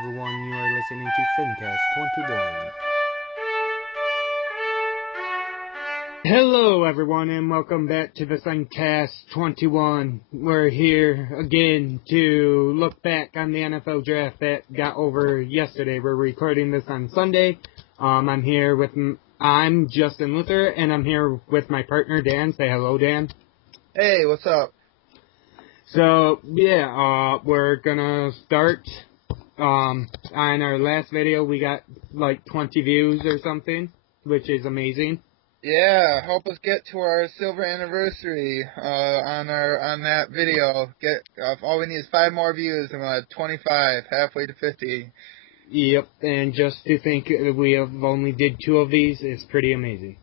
everyone. You are listening to sencast21. Hello, everyone, and welcome back to the sencast21. We're here again to look back on the NFL draft that got over yesterday. We're recording this on Sunday. I'm Justin Luther, and I'm here with my partner, Dan. Say hello, Dan. Hey, what's up? So, we're gonna start. On our last video, we got like 20 views or something, which is amazing. Yeah, help us get to our silver anniversary on that video. All we need is 5 more views, and we'll have 25, halfway to 50. Yep, and just to think we have only did 2 of these is pretty amazing.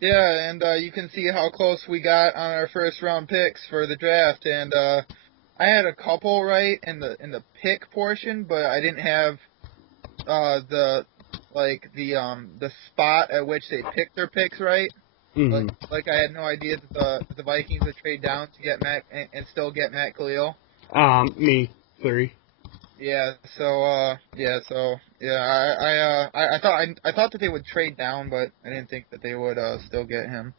Yeah, and you can see how close we got on our first round picks for the draft, and I had a couple right in the pick portion, but I didn't have the spot at which they picked their picks right. Mm-hmm. Like I had no idea that the Vikings would trade down to get Matt and still get Matt Khalil. Me 3. Yeah. I thought that they would trade down, but I didn't think that they would still get him.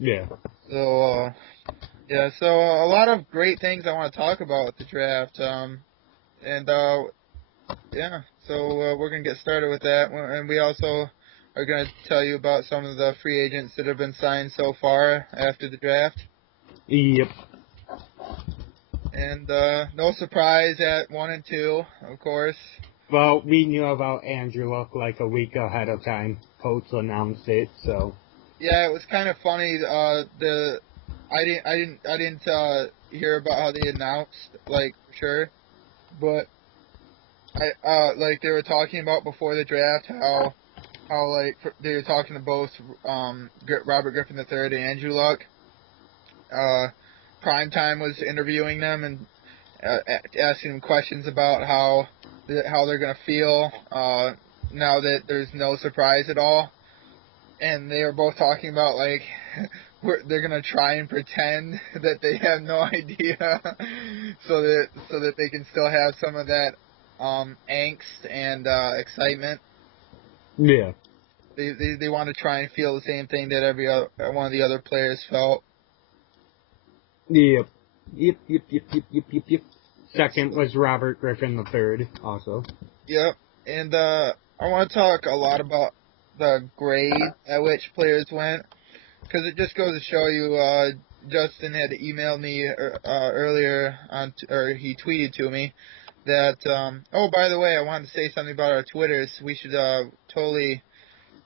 Yeah. So a lot of great things I want to talk about with the draft. So we're going to get started with that. And we also are going to tell you about some of the free agents that have been signed so far after the draft. Yep. And no surprise at 1 and 2, of course. Well, we knew about Andrew Luck like a week ahead of time. Colts announced it, so. Yeah, it was kind of funny. I didn't hear about how they announced, like, for sure, but they were talking about before the draft how they were talking to both Robert Griffin III and Andrew Luck. Primetime was interviewing them and asking them questions about how they're gonna feel now that there's no surprise at all, and they were both talking about like they're gonna try and pretend that they have no idea, so that they can still have some of that angst and excitement. Yeah. They want to try and feel the same thing that every one of the other players felt. Yep. Second was Robert Griffin III, also. Yep. And I want to talk a lot about the grade at which players went, because it just goes to show you. Justin had emailed me earlier or he tweeted to me that. Oh, by the way, I wanted to say something about our Twitters. We should totally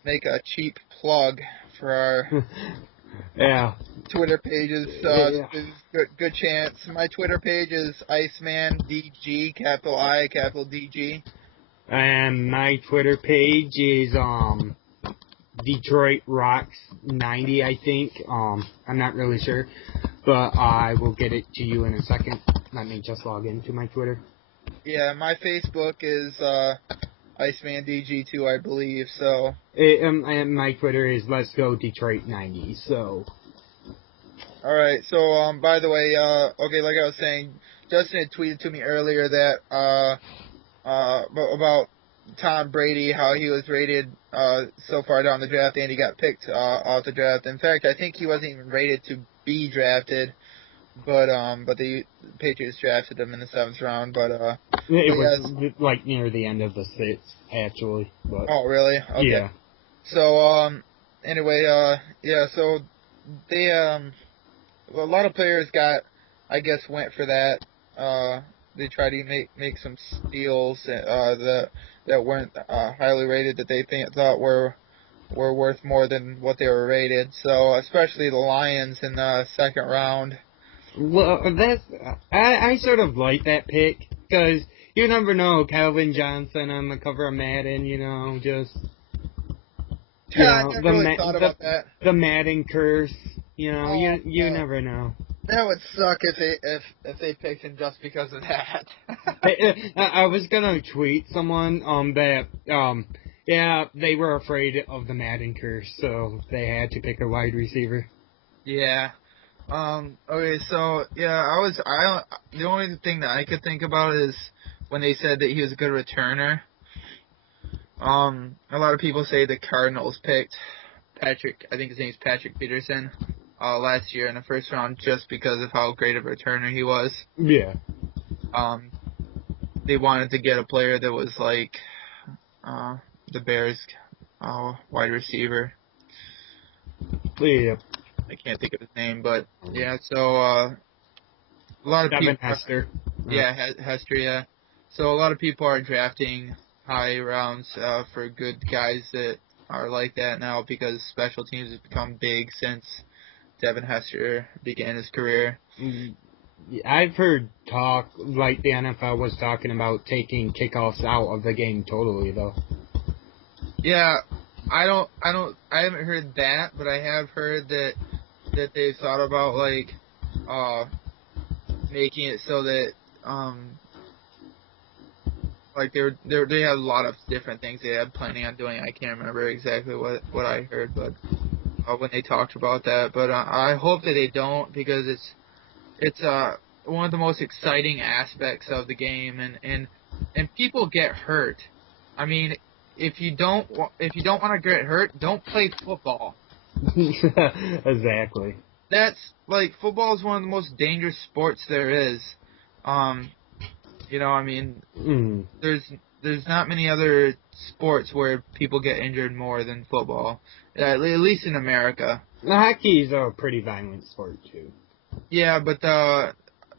make a cheap plug for our. Yeah. Twitter pages. There's good chance. My Twitter page is IcemanDG, capital I, capital DG. And my Twitter page is Detroit Rocks 90, I think. I'm not really sure, but I will get it to you in a second. Let me just log into my Twitter. Yeah, my Facebook is IcemanDG2, I believe. So. And my Twitter is Let's Go Detroit 90. So. All right. So by the way, okay, like I was saying, Justin had tweeted to me earlier that about Tom Brady, how he was rated so far down the draft, and he got picked off the draft. In fact, I think he wasn't even rated to be drafted, but the Patriots drafted him in the 7th round. But it was like near the end of the 6th, actually. But, oh, really? Okay. Yeah. So anyway, so they a lot of players went for that. They tried to make some steals that weren't highly rated, that they thought were worth more than what they were rated. So especially the Lions in the 2nd round. Well, I sort of like that pick, because you never know. Calvin Johnson on the cover of Madden, just. I never really thought about that. The Madden curse, you never know. That would suck if they picked him just because of that. I was gonna tweet someone that they were afraid of the Madden curse, so they had to pick a wide receiver. Yeah. Okay, so yeah, the only thing that I could think about is when they said that he was a good returner. A lot of people say the Cardinals picked Patrick, I think his name's Patrick Peterson, last year in the first round just because of how great of a returner he was. Yeah. They wanted to get a player that was like the Bears' wide receiver. Yeah. I can't think of his name, but yeah. So a lot of Devin people. Hester. Yeah, Hester. Yeah. So a lot of people are drafting high rounds for good guys that are like that now because special teams has become big since Devin Hester began his career. I've heard talk like the NFL was talking about taking kickoffs out of the game totally, though. Yeah, I haven't heard that, but I have heard that they've thought about like making it so that like they had a lot of different things they had planning on doing. I can't remember exactly what I heard, but when they talked about that, but I hope that they don't because it's one of the most exciting aspects of the game, and people get hurt. I mean, if you don't want to get hurt, don't play football. Exactly. That's like football is one of the most dangerous sports there is. You know, I mean, there's not many other sports where people get injured more than football, at least in America. Hockey is a pretty violent sport too. Yeah, but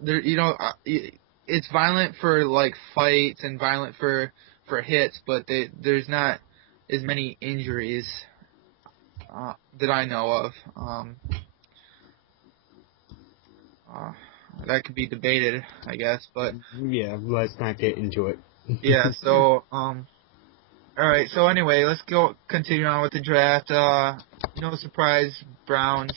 there, you know, it's violent for like fights and violent for hits, but there's not as many injuries that I know of. That could be debated, I guess, but yeah, let's not get into it. yeah. So all right. So anyway, let's continue on with the draft. No surprise, Browns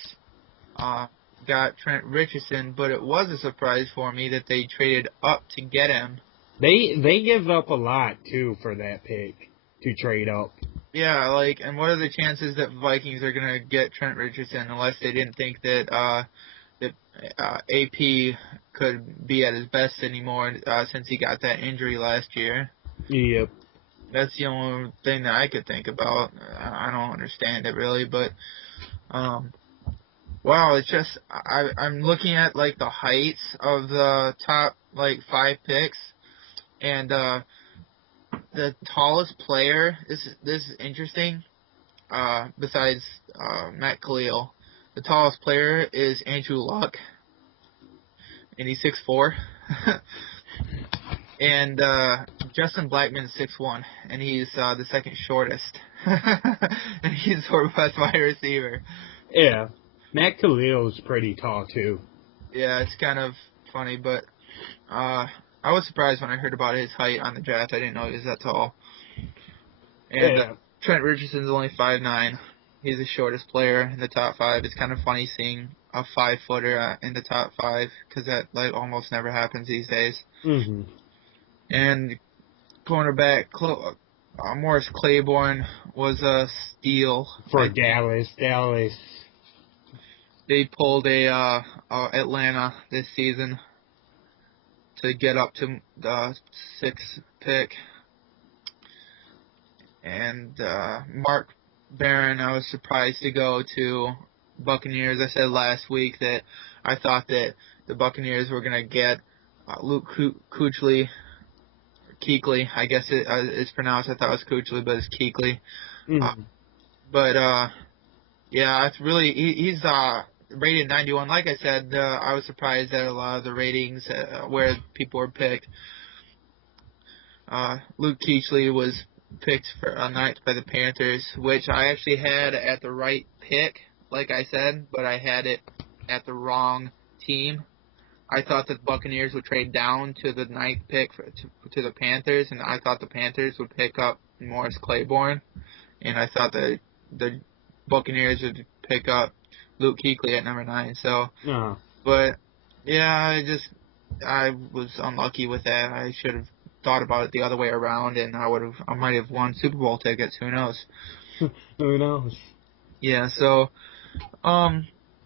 got Trent Richardson, but it was a surprise for me that they traded up to get him. They give up a lot too for that pick to trade up. Yeah, like, and what are the chances that Vikings are gonna get Trent Richardson unless they didn't think that AP could be at his best anymore since he got that injury last year? Yep. That's the only thing that I could think about. I don't understand it really, but wow, it's just I'm looking at like the heights of the top like 5 picks, and the tallest player. This is interesting. Besides Matt Khalil, the tallest player is Andrew Luck, and he's 6'4". And Justin Blackman is 6'1", and he's the second shortest. And he's our best wide receiver. Yeah. Matt Khalil's pretty tall too. Yeah, it's kind of funny, but I was surprised when I heard about his height on the draft. I didn't know he was that tall. And Trent Richardson's only 5'9". He's the shortest player in the top 5. It's kind of funny seeing a 5-footer in the top 5 because that like almost never happens these days. Mm-hmm. And cornerback Morris Claiborne was a steal for Dallas. They pulled a Atlanta this season to get up to the 6th pick. And Mark Barron, I was surprised to go to Buccaneers. I said last week that I thought that the Buccaneers were going to get Luke Kuechly, I guess it's pronounced. I thought it was Kuechly, but it's Kuechly. Mm-hmm. Yeah, it's really he's rated 91. Like I said, I was surprised at a lot of the ratings where people were picked. Luke Kuechly was picked for a night by the Panthers, which I actually had at the right pick, like I said, but I had it at the wrong team. I thought that the Buccaneers would trade down to the 9th pick to the Panthers, and I thought the Panthers would pick up Morris Claiborne, and I thought that the Buccaneers would pick up Luke Kuechly at number 9. So, but yeah, I was unlucky with that. I should have thought about it the other way around, and I might have won Super Bowl tickets. Who knows? Who knows? Yeah. So,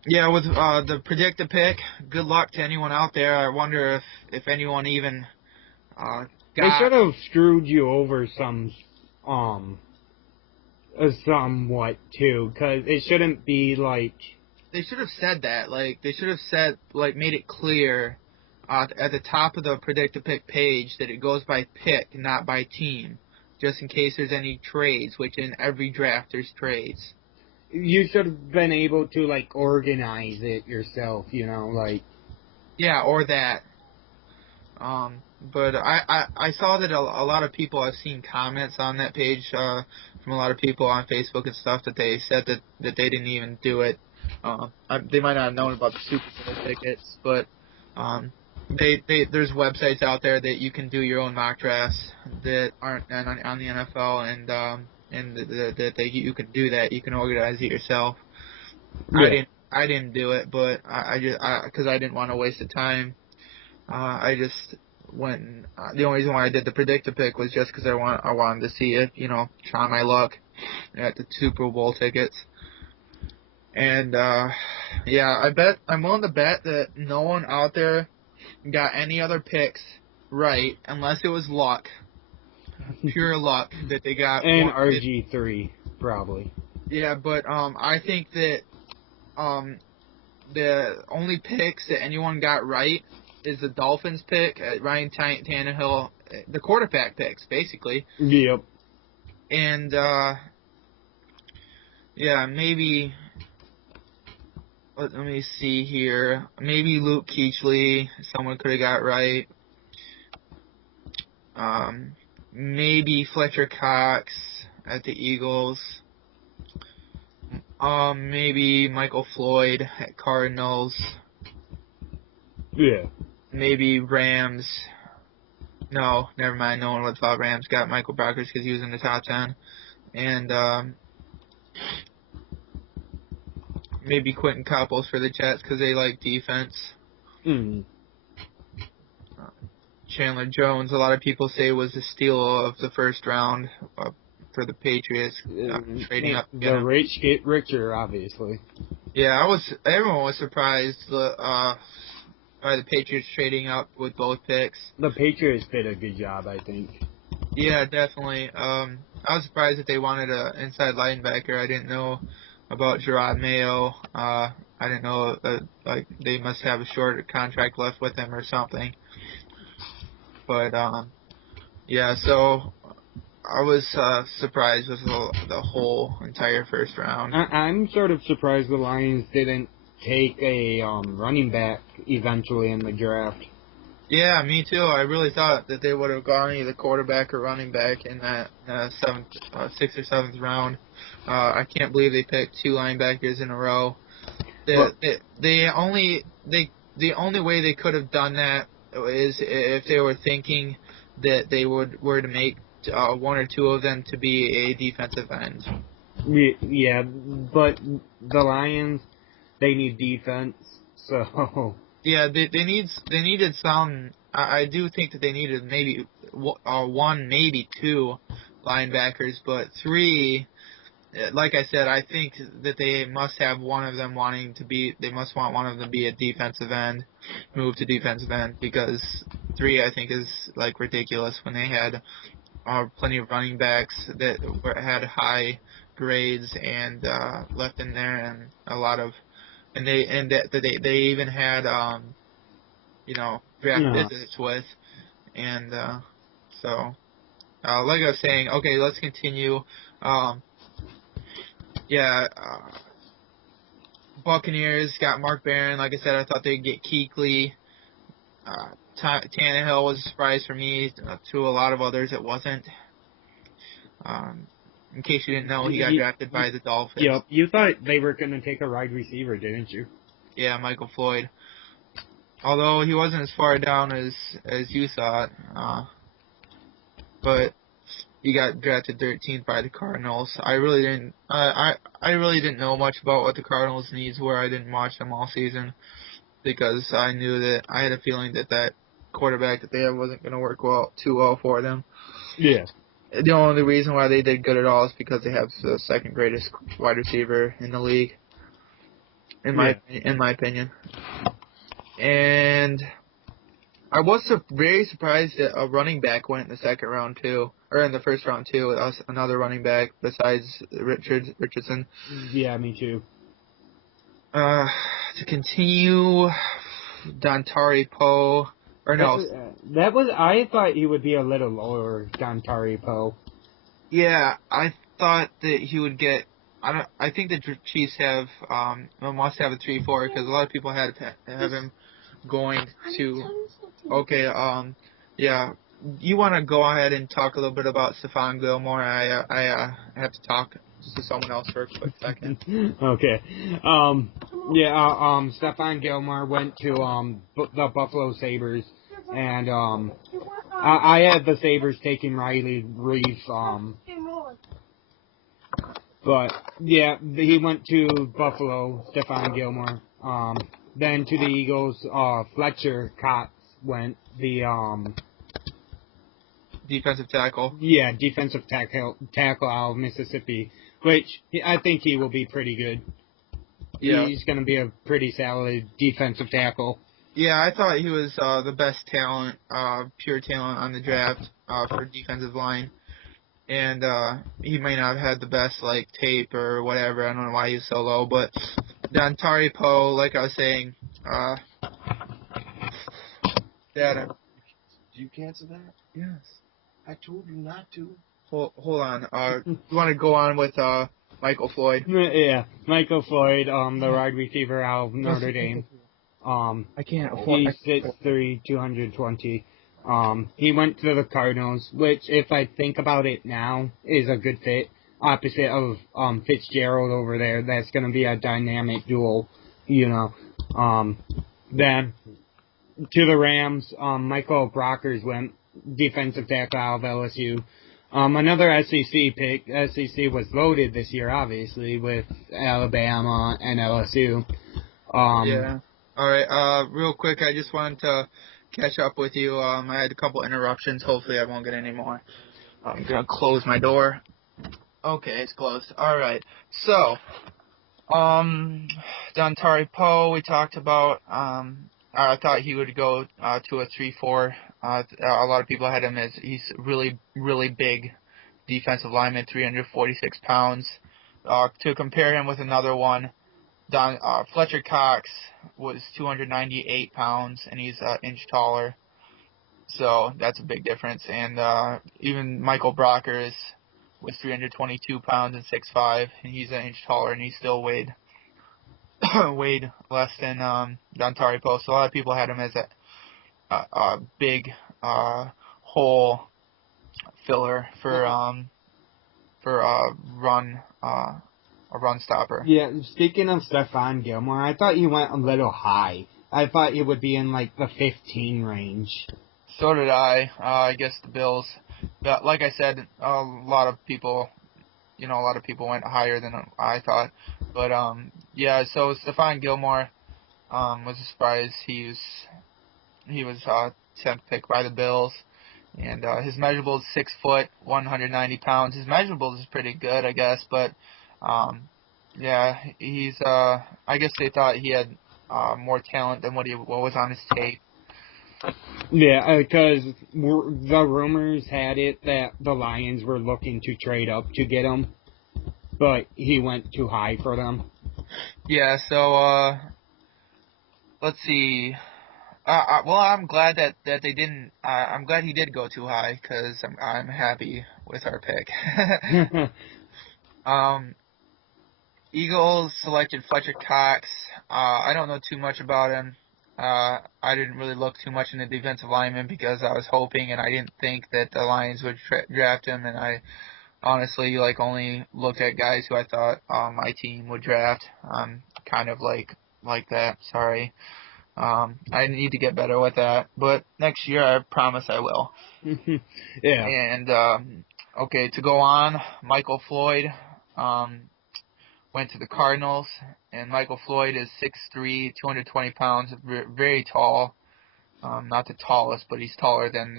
yeah, with the predicted pick, good luck to anyone out there. I wonder if anyone even They should have screwed you over somewhat too, because it shouldn't be like. They should have said that. Like, they should have said, like, made it clear at the top of the predictive pick page that it goes by pick, not by team, just in case there's any trades. Which in every draft there's trades. You should have been able to like organize it yourself, like. Yeah, or that. But I saw that a lot of people, I've seen comments on that page from a lot of people on Facebook and stuff that they said that they didn't even do it. They might not have known about the Super Bowl tickets, but there's websites out there that you can do your own mock drafts that aren't on the NFL, and that you can do that. You can organize it yourself. Yeah. I didn't do it, but because I didn't want to waste the time. I just went. The only reason why I did the predictor pick was just because I wanted to see it, try my luck at the Super Bowl tickets. And yeah, I'm willing to bet that no one out there got any other picks right unless it was luck, pure luck that they got. And RG3 probably. Yeah, but I think that the only picks that anyone got right is the Dolphins pick, Ryan Tannehill, the quarterback picks, basically. Yep. And, yeah, maybe, let me see here, maybe Luke Kuechly, someone could have got right. Maybe Fletcher Cox at the Eagles. Maybe Michael Floyd at Cardinals. Yeah. Maybe Rams. No, never mind. No one would have thought Rams got Michael Brockers because he was in the top 10. And maybe Quentin Couples for the Jets because they like defense. Chandler Jones, a lot of people say, was the steal of the first round for the Patriots, trading up. The rich get richer, obviously. Yeah, everyone was surprised by the Patriots trading up with both picks. The Patriots did a good job, I think. Yeah, definitely. I was surprised that they wanted an inside linebacker. I didn't know about Gerard Mayo. I didn't know like they must have a short contract left with him or something. But yeah, so I was surprised with the whole entire first round. I'm sort of surprised the Lions didn't take a running back eventually in the draft. Yeah, me too. I really thought that they would have gone either quarterback or running back in that 6th or 7th round. I can't believe they picked 2 linebackers in a row. The only way they could have done that is if they were thinking that they were to make 1 or 2 of them to be a defensive end. Yeah, but the Lions, they need defense, so. Yeah, they needed some. I do think that they needed maybe 1, maybe 2 linebackers, but 3. Like I said, I think that they must have one of them wanting to be. They must want one of them to be a defensive end, move to defensive end, because 3 I think is like ridiculous when they had plenty of running backs that had high grades and left in there, and a lot of. And they even had draft visits with, and so like I was saying, okay, let's continue. Buccaneers got Mark Barron. Like I said, I thought they'd get Kuechly. Tannehill was a surprise for me. To a lot of others, it wasn't. In case you didn't know, he got drafted by the Dolphins. Yep, you thought they were going to take a wide receiver, didn't you? Yeah, Michael Floyd. Although he wasn't as far down as you thought. But he got drafted 13th by the Cardinals. I really didn't know much about what the Cardinals' needs were. I didn't watch them all season because I knew that I had a feeling that quarterback that they had wasn't going to work too well for them. Yeah. The only reason why they did good at all is because they have the second greatest wide receiver in the league, in my opinion. And I was very surprised that a running back went in the second round too, or in the first round too. Us another running back besides Richardson. Yeah, me too. To continue, Dontari Poe, or no, That was. I thought he would be a little lower, Dontari Poe. yeah, I thought that he would get. I think the Chiefs must have a 3-4 because a lot of people have him going to. Okay, yeah. You want to go ahead and talk a little bit about Stephon Gilmore? I have to talk to someone else for a quick second. Okay. Stephon Gilmore went to the Buffalo Sabres, and I had the Sabres taking Riley Reef. But yeah, he went to Buffalo. Stephon Gilmore. Then to the Eagles. Fletcher Cox went the defensive tackle. Yeah, defensive tackle out of Mississippi, which I think he will be pretty good. Yeah. He's going to be a pretty solid defensive tackle. Yeah, I thought he was the best talent, pure talent on the draft for defensive line. And he may not have had the best tape or whatever. I don't know why he's so low, but Dontari Poe, like I was saying, Did you cancel that? Yes. I told you not to. Hold on. You want to go on with Michael Floyd? Yeah, Michael Floyd, the wide receiver out of Notre Dame. I can't. He's 6'3", 220. He went to the Cardinals, which, if I think about it now, is a good fit. Opposite of Fitzgerald over there, that's going to be a dynamic duel, you know. Then to the Rams, Michael Brockers went defensive tackle out of LSU. Another SEC pick. SEC was loaded this year, obviously, with Alabama and LSU. Yeah. All right. Real quick, I just wanted to catch up with you. I had a couple interruptions. Hopefully, I won't get any more. I'm gonna close my door. Okay, it's closed. All right. So, Dontari Poe, we talked about. I thought he would go to a 3-4. A lot of people had him as he's really, really big defensive lineman, 346 pounds. To compare him with another one, Fletcher Cox was 298 pounds, and he's an inch taller. So that's a big difference. And even Michael Brockers was 322 pounds and 6'5", and he's an inch taller, and he still weighed less than Dontari Poe. So a lot of people had him as a big hole filler for a run stopper. Yeah, speaking of Stephon Gilmore, I thought he went a little high. I thought he would be in the 15 range. So did I. I guess the Bills. But like I said, a lot of people went higher than I thought. But yeah. So Stephon Gilmore was a surprise. He was 10th pick by the Bills, and his measurable is 6 foot, 190 pounds. His measurables is pretty good, I guess. But yeah, he's. I guess they thought he had more talent than what was on his tape. Yeah, because the rumors had it that the Lions were looking to trade up to get him, but he went too high for them. Yeah, so let's see. Well, I'm glad that they didn't. I'm glad he did go too high because I'm happy with our pick. Eagles selected Fletcher Cox. I don't know too much about him. I didn't really look too much into defensive linemen because I was hoping and I didn't think that the Lions would draft him, and I honestly only looked at guys who I thought my team would draft. Kind of like that. Sorry. I need to get better with that, but next year I promise I will. Yeah. And okay, to go on, Michael Floyd went to the Cardinals, and Michael Floyd is 6'3", 220 pounds, very tall. Not the tallest, but he's taller than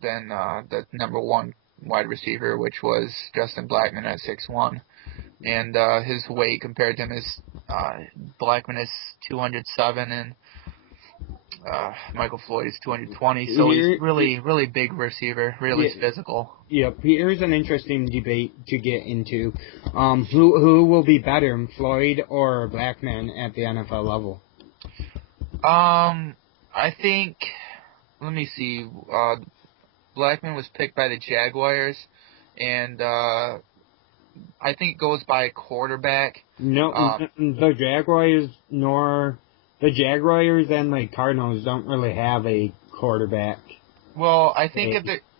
the number one wide receiver, which was Justin Blackmon at 6'1". And his weight compared to him is Blackmon is 207, and Michael Floyd is 220, so he's really big receiver, really physical. Yep. Here's an interesting debate to get into. Who will be better, Floyd or Blackman at the NFL level? I think. Let me see. Blackman was picked by the Jaguars, and I think it goes by quarterback. No, the Jaguars and the Cardinals don't really have a quarterback. Well, I think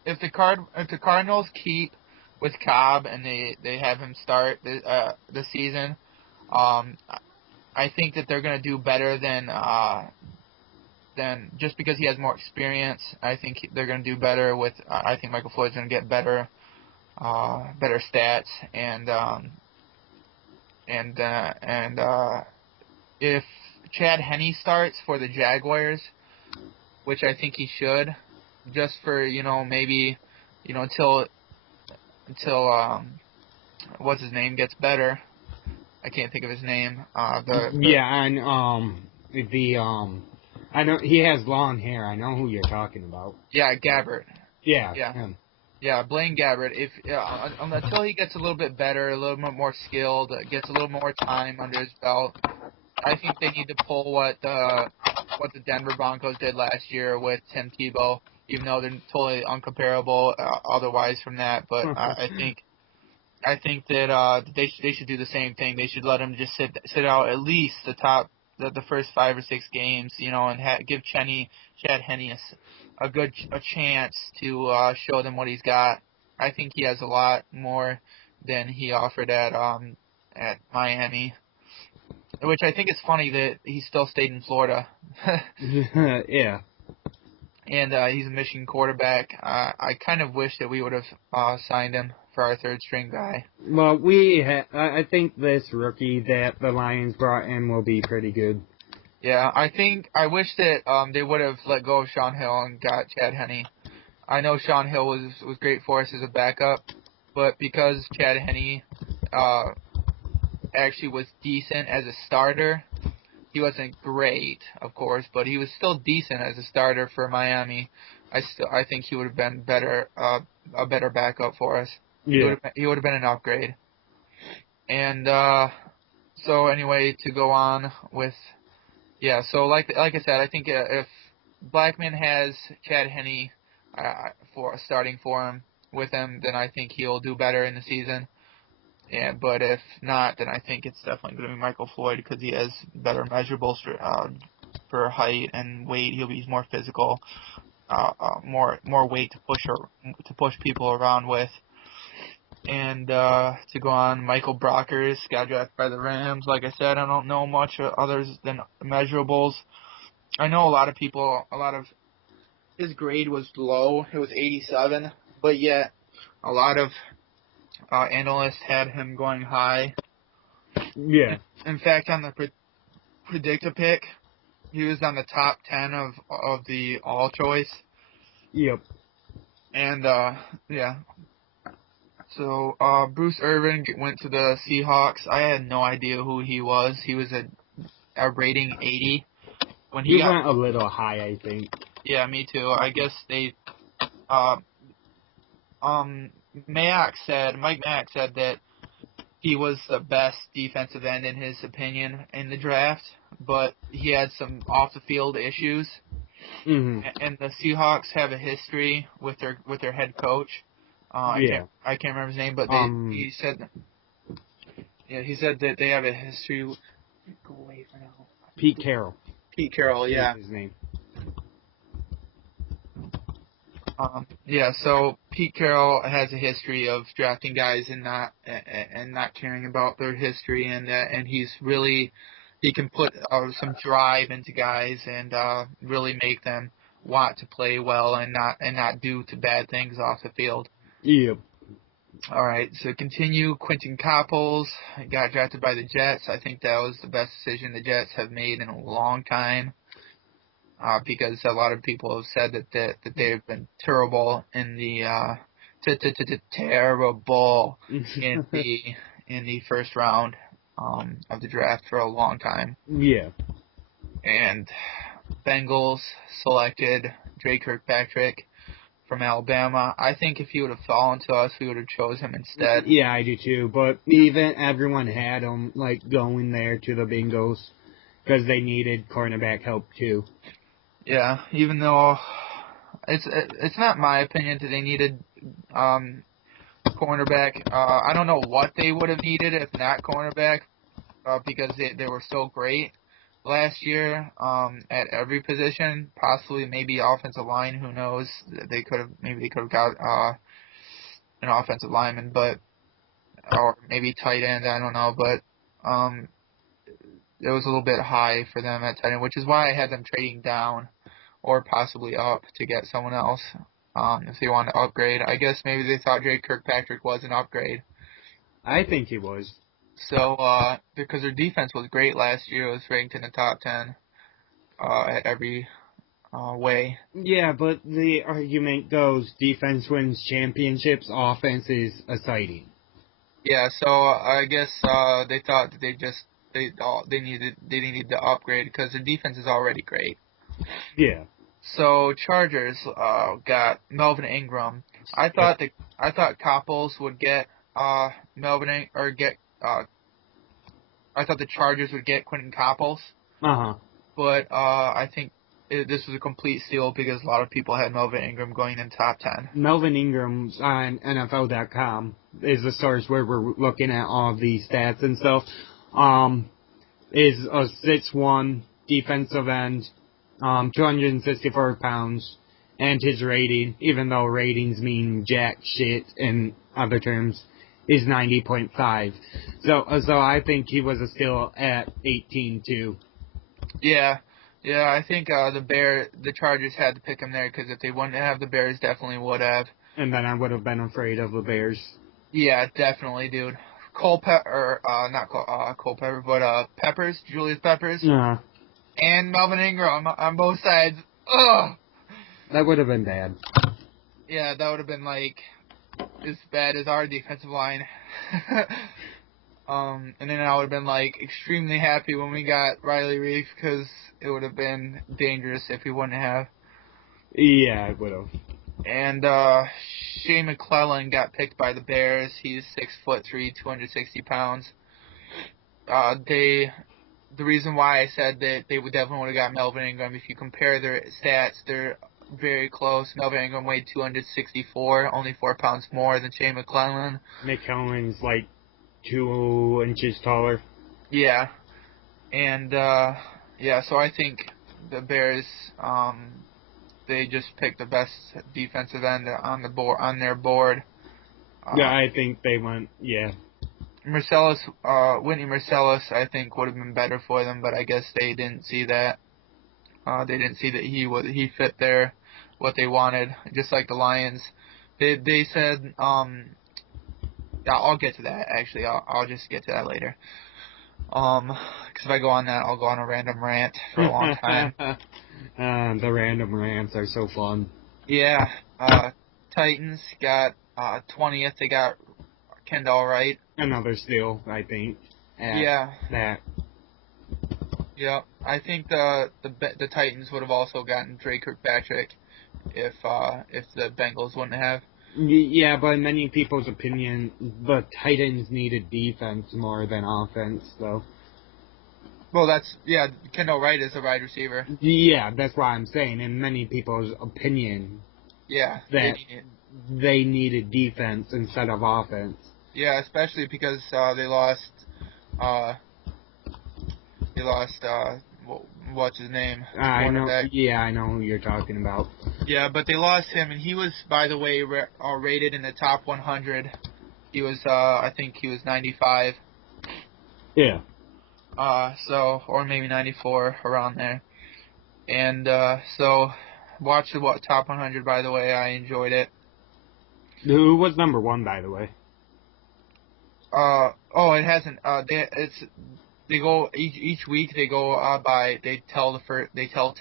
if the Cardinals keep with Cobb and they have him start the season, I think that they're going to do better than just because he has more experience. I think they're going to do better with. I think Michael Floyd's going to get better stats and if Chad Henne starts for the Jaguars, which I think he should, just for maybe until what's his name gets better. I can't think of his name. I know he has long hair. I know who you're talking about. Yeah, Gabbert. Yeah. Him. Yeah, Blaine Gabbert. Until he gets a little bit better, a little bit more skilled, gets a little more time under his belt, I think they need to pull what the Denver Broncos did last year with Tim Tebow, even though they're totally uncomparable otherwise from that. But I think that they should do the same thing. They should let him just sit out at least the first 5 or 6 games, and give Chad Henne a chance to show them what he's got. I think he has a lot more than he offered at Miami, which I think is funny that he still stayed in Florida. Yeah. And he's a Michigan quarterback. I kind of wish that we would have signed him for our third string guy. Well, I think this rookie that the Lions brought in will be pretty good. Yeah, I wish that they would have let go of Sean Hill and got Chad Henne. I know Sean Hill was great for us as a backup, but because Chad Henne actually was decent as a starter, he wasn't great, of course, but he was still decent as a starter for Miami. I think he would have been a better backup for us. Yeah. He would have been an upgrade. And so anyway, to go on with, so like I said, I think if Blackman has Chad Henne for starting for him with him, then I think he'll do better in the season. Yeah, but if not, then I think it's definitely going to be Michael Floyd because he has better measurables for height and weight. He's more physical, more weight to push people around with. And to go on, Michael Brockers got drafted by the Rams. Like I said, I don't know much others than measurables. I know a lot of his grade was low. It was 87, but yet a lot of analysts had him going high. Yeah. In fact, on the Predict-A-Pick, he was on the top 10 of the All Choice. Yep. And So Bruce Irvin went to the Seahawks. I had no idea who he was. He was a rating 80. When he went a little high, I think. Yeah, me too. I guess they Mike Mayock said that he was the best defensive end in his opinion in the draft, but he had some off the field issues. Mm-hmm. And the Seahawks have a history with their head coach. I can't remember his name, but he said that they have a history. Go away for now. Pete Carroll. Pete Carroll, yeah. That's his name. So Pete Carroll has a history of drafting guys and not caring about their history, and he can put some drive into guys and really make them want to play well and not do bad things off the field. Yep. All right, so continue. Quentin Copples got drafted by the Jets. I think that was the best decision the Jets have made in a long time. Because a lot of people have said that they have been terrible in the terrible in the first round of the draft for a long time. Yeah. And Bengals selected Dre Kirkpatrick from Alabama. I think if he would have fallen to us, we would have chose him instead. Yeah, I do too. But even everyone had him going there to the Bengals because they needed cornerback help too. Yeah, even though it's not my opinion that they needed cornerback. I don't know what they would have needed if not cornerback, because they were so great last year at every position. Possibly maybe offensive line. Who knows? They could have got an offensive lineman, or maybe tight end. I don't know, but it was a little bit high for them at tight end, which is why I had them trading down or possibly up to get someone else. If they wanted to upgrade, I guess maybe they thought Drake Kirkpatrick was an upgrade. I think he was. So, because their defense was great last year, it was ranked in the top 10 at every way. Yeah, but the argument goes defense wins championships, offense is exciting. Yeah, so I guess they thought that they needed to upgrade because their defense is already great. Yeah. So Chargers got Melvin Ingram. I thought Copples would get I thought the Chargers would get Quentin Copples. But I think this was a complete steal because a lot of people had Melvin Ingram going in top 10. Melvin Ingram's on NFL.com is the source where we're looking at all of these stats and stuff. Is a 6'1" defensive end, 264 pounds, and his rating, even though ratings mean jack shit in other terms, is 90.5. So I think he was a steal at 18 too. Yeah, I think the Chargers had to pick him there because if they wouldn't have, the Bears definitely would have. And then I would have been afraid of the Bears. Yeah, definitely, dude. Peppers, Julius Peppers. Yeah. And Melvin Ingram on both sides. Ugh! That would have been bad. Yeah, that would have been as bad as our defensive line. And then I would have been extremely happy when we got Riley Reef because it would have been dangerous if we wouldn't have. Yeah, it would have. And Shea McClellan got picked by the Bears. He's 6'3", 260 pounds. The reason why I said that they would definitely would have got Melvin Ingram, if you compare their stats, they're very close. Melvin Ingram weighed 264, only 4 pounds more than Shea McClellan. McClellan's 2 inches taller. Yeah. And, so I think the Bears, they just picked the best defensive end on their board. Yeah, I think they went, yeah. Whitney Marcellus, I think would have been better for them, but I guess they didn't see that. They didn't see that he fit there, what they wanted, just like the Lions. They said, I'll get to that, actually. I'll just get to that later. Because if I go on that, I'll go on a random rant for a long time. The random rants are so fun. Yeah. Titans got 20th. They got Kendall Wright. Another steal, I think. That. Yeah. I think the Titans would have also gotten Dre Kirkpatrick if the Bengals wouldn't have. Yeah, but in many people's opinion, the Titans needed defense more than offense, though. Well, Kendall Wright is a wide receiver. Yeah, that's what I'm saying. In many people's opinion, that they needed defense instead of offense. Yeah, especially because they lost what's his name? I know. Yeah, I know who you're talking about. Yeah, but they lost him, and he was, by the way, rated in the top 100. He was, I think he was 95. Yeah. Or maybe 94, around there. And, so, watch the top 100, by the way. I enjoyed it. Who was number 1, by the way? It hasn't. They go, each week they go, they tell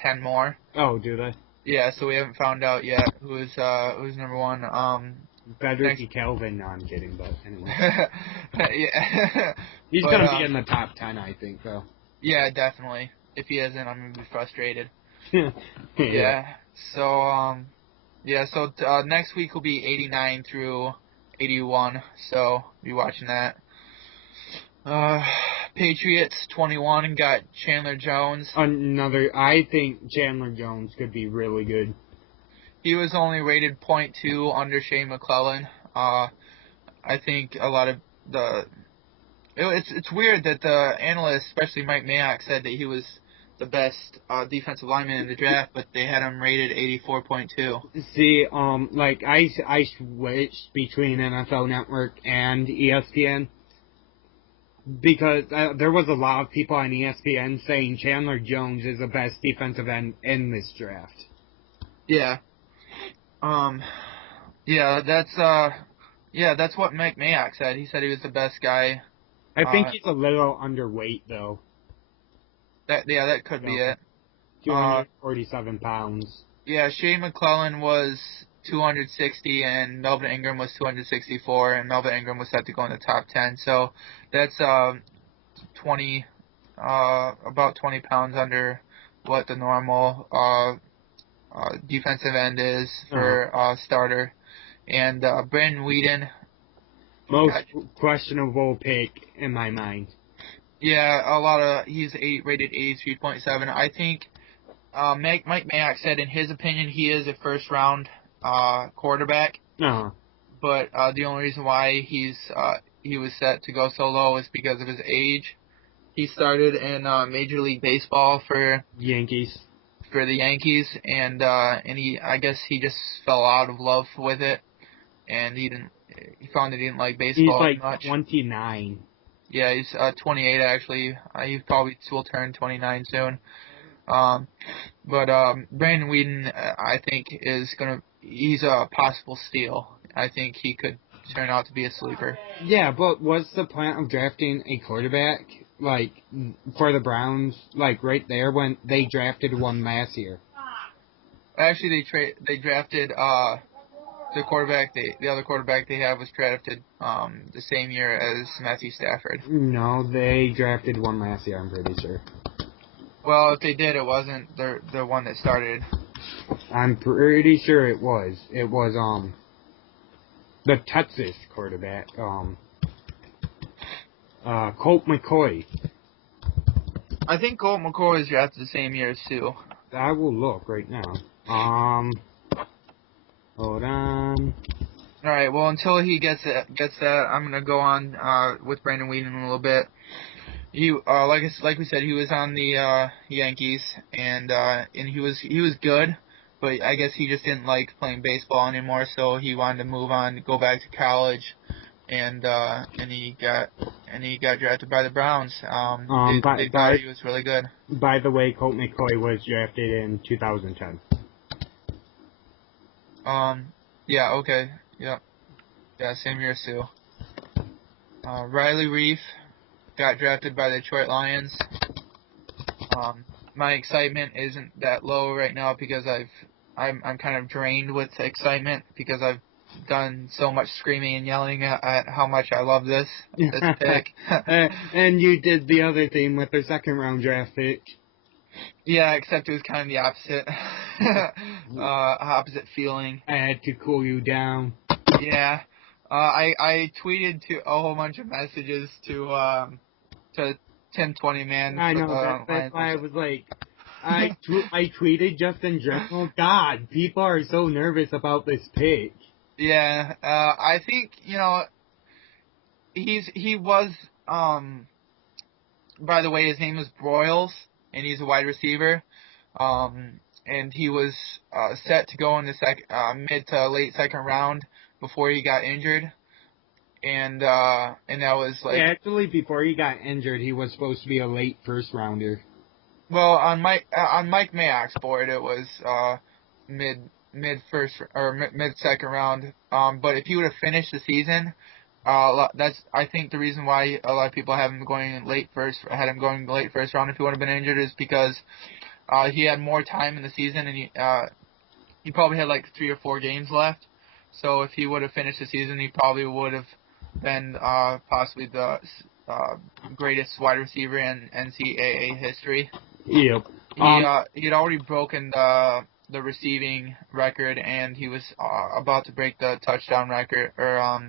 10 more. Oh, do they? Yeah, so we haven't found out yet who's number 1. Frederick Calvin. No, I'm kidding, but anyway. Yeah. He's going to be in the top 10, I think, though. Yeah, definitely. If he isn't, I'm going to be frustrated. Yeah. So next week will be 89 through 81. So be watching that. Patriots 21 got Chandler Jones. I think Chandler Jones could be really good. He was only rated .2 under Shane McClellan. I think a lot of it's weird that the analyst, especially Mike Mayock, said that he was the best defensive lineman in the draft, but they had him rated 84.2. See, I switched between NFL Network and ESPN because there was a lot of people on ESPN saying Chandler Jones is the best defensive end in this draft. Yeah. That's what Mike Mayock said. He said he was the best guy. I think he's a little underweight, though. That could be it. 247 pounds. Yeah, Shane McClellan was 260, and Melvin Ingram was 264, and Melvin Ingram was set to go in the top 10. So that's about 20 pounds under what the normal defensive end is for starter. And Brandon Weeden. Most questionable pick in my mind. Yeah, he's rated 83.7. I think Mike Mayock said in his opinion he is a first round quarterback. But the only reason why he was set to go so low is because of his age. He started in Major League Baseball for the Yankees, and I guess he just fell out of love with it, and he found that he didn't like baseball much. He's 29. Yeah, he's 28 actually. He probably will turn 29 soon. But Brandon Weeden, I think he's a possible steal. I think he could turn out to be a sleeper. Yeah, but what's the point of drafting a quarterback for the Browns right there when they drafted one last year? Actually, they drafted the quarterback. The other quarterback they have was drafted the same year as Matthew Stafford. No, they drafted one last year. I'm pretty sure. Well, if they did, it wasn't the one that started. I'm pretty sure it was. It was the Texas quarterback, Colt McCoy. I think Colt McCoy was drafted the same year as Sue. I will look right now. Hold on. All right. Well, until he gets that, I'm gonna go on with Brandon Weeden in a little bit. He, like we said, he was on the Yankees, and he was good, but I guess he just didn't like playing baseball anymore, so he wanted to move on, go back to college, and he got drafted by the Browns. They thought he was really good. By the way, Colt McCoy was drafted in 2010. Yeah, okay, yeah, same year as Sue. Riley Reef got drafted by the Detroit Lions. My excitement isn't that low right now because I'm kind of drained with excitement because I've done so much screaming and yelling at how much I love this pick. And you did the other thing with their second round draft pick. Yeah, except it was kind of the opposite. Opposite feeling. I had to cool you down. Yeah. I tweeted to a whole bunch of messages to Tim 20 Man. I know, that's why I was like, I tweeted just in general, God, people are so nervous about this pick. Yeah, I think, he was, by the way, his name is Broyles, and he's a wide receiver, and he was set to go in the mid to late second round before he got injured, and that was like... Yeah, actually, before he got injured, he was supposed to be a late first rounder. Well, on Mike Mayock's board, it was mid first or mid second round. But if he would have finished the season, that's I think the reason why a lot of people have him going late first round if he would have been injured is because he had more time in the season and he probably had like 3 or 4 games left. So if he would have finished the season, he probably would have been possibly the greatest wide receiver in NCAA history. Yep. He had already broken the receiving record, and he was about to break the touchdown record, or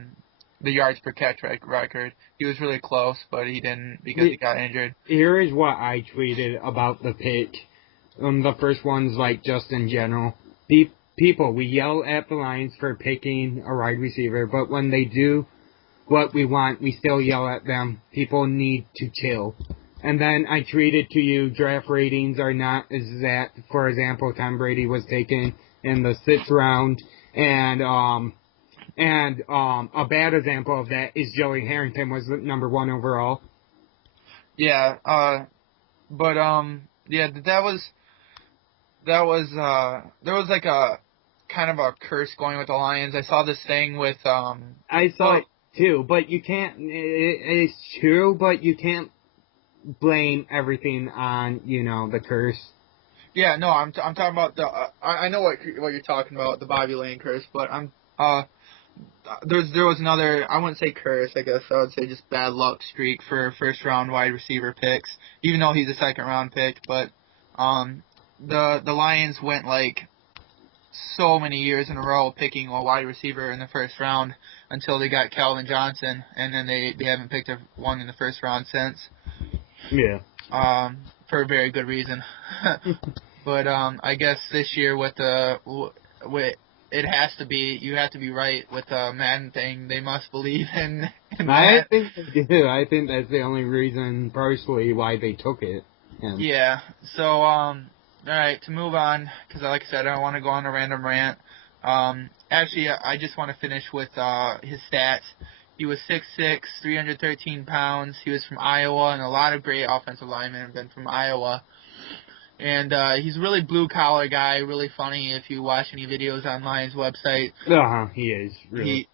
the yards per catch record. He was really close, but he didn't because he got injured. Here is what I tweeted about the pick. The first one's like just in general. People, we yell at the Lions for picking a wide receiver, but when they do what we want, we still yell at them. People need to chill. And then I tweeted to you, draft ratings are not as that. For example, Tom Brady was taken in the 6th round, and a bad example of that is Joey Harrington was number 1 overall. Yeah, but yeah, there was like a kind of a curse going with the Lions. I saw this thing with I saw it too, but you can't. It's true, but you can't blame everything on the curse. Yeah, no, I'm talking about the. I know what you're talking about, the Bobby Lane curse, but there was another, I wouldn't say curse, I guess I would say just bad luck streak for first round wide receiver picks, even though he's a 2nd round pick. But the Lions went like so many years in a row picking a wide receiver in the 1st round until they got Calvin Johnson, and then they haven't picked one in the 1st round since. Yeah. For a very good reason. But I guess this year with it has to be, you have to be right with the Madden thing. They must believe in that. I think they do. I think that's the only reason, personally, why they took it. Yeah. So, all right, to move on, because like I said, I don't want to go on a random rant. Actually, I just want to finish with his stats. He was 6'6", 313 pounds. He was from Iowa, and a lot of great offensive linemen have been from Iowa. And he's a really blue-collar guy, really funny if you watch any videos on Lions' website. He is, really.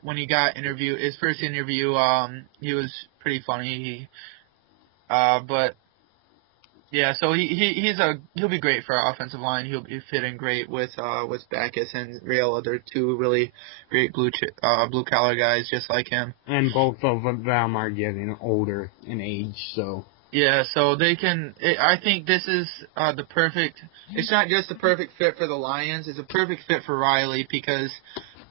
When he got interviewed, his first interview, he was pretty funny. But yeah, so he'll be great for our offensive line. He'll be fitting great with Backus and Rayola. They're 2 really great blue-collar guys just like him. And both of them are getting older in age, so... Yeah, so they can. I think this is the perfect. It's not just the perfect fit for the Lions. It's a perfect fit for Riley because,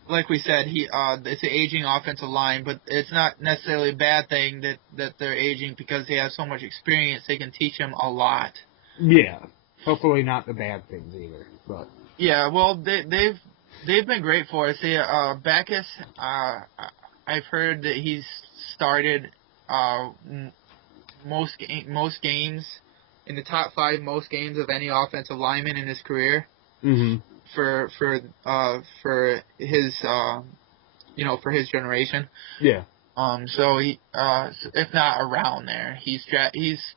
like we said, it's an aging offensive line, but it's not necessarily a bad thing that they're aging because they have so much experience. They can teach him a lot. Yeah, hopefully not the bad things either. But yeah, well, they've been great for us. Backus, I've heard that he's started. Most games in the top 5 most games of any offensive lineman in his career. Mm-hmm. For his for his generation. Yeah. So he if not around there, he's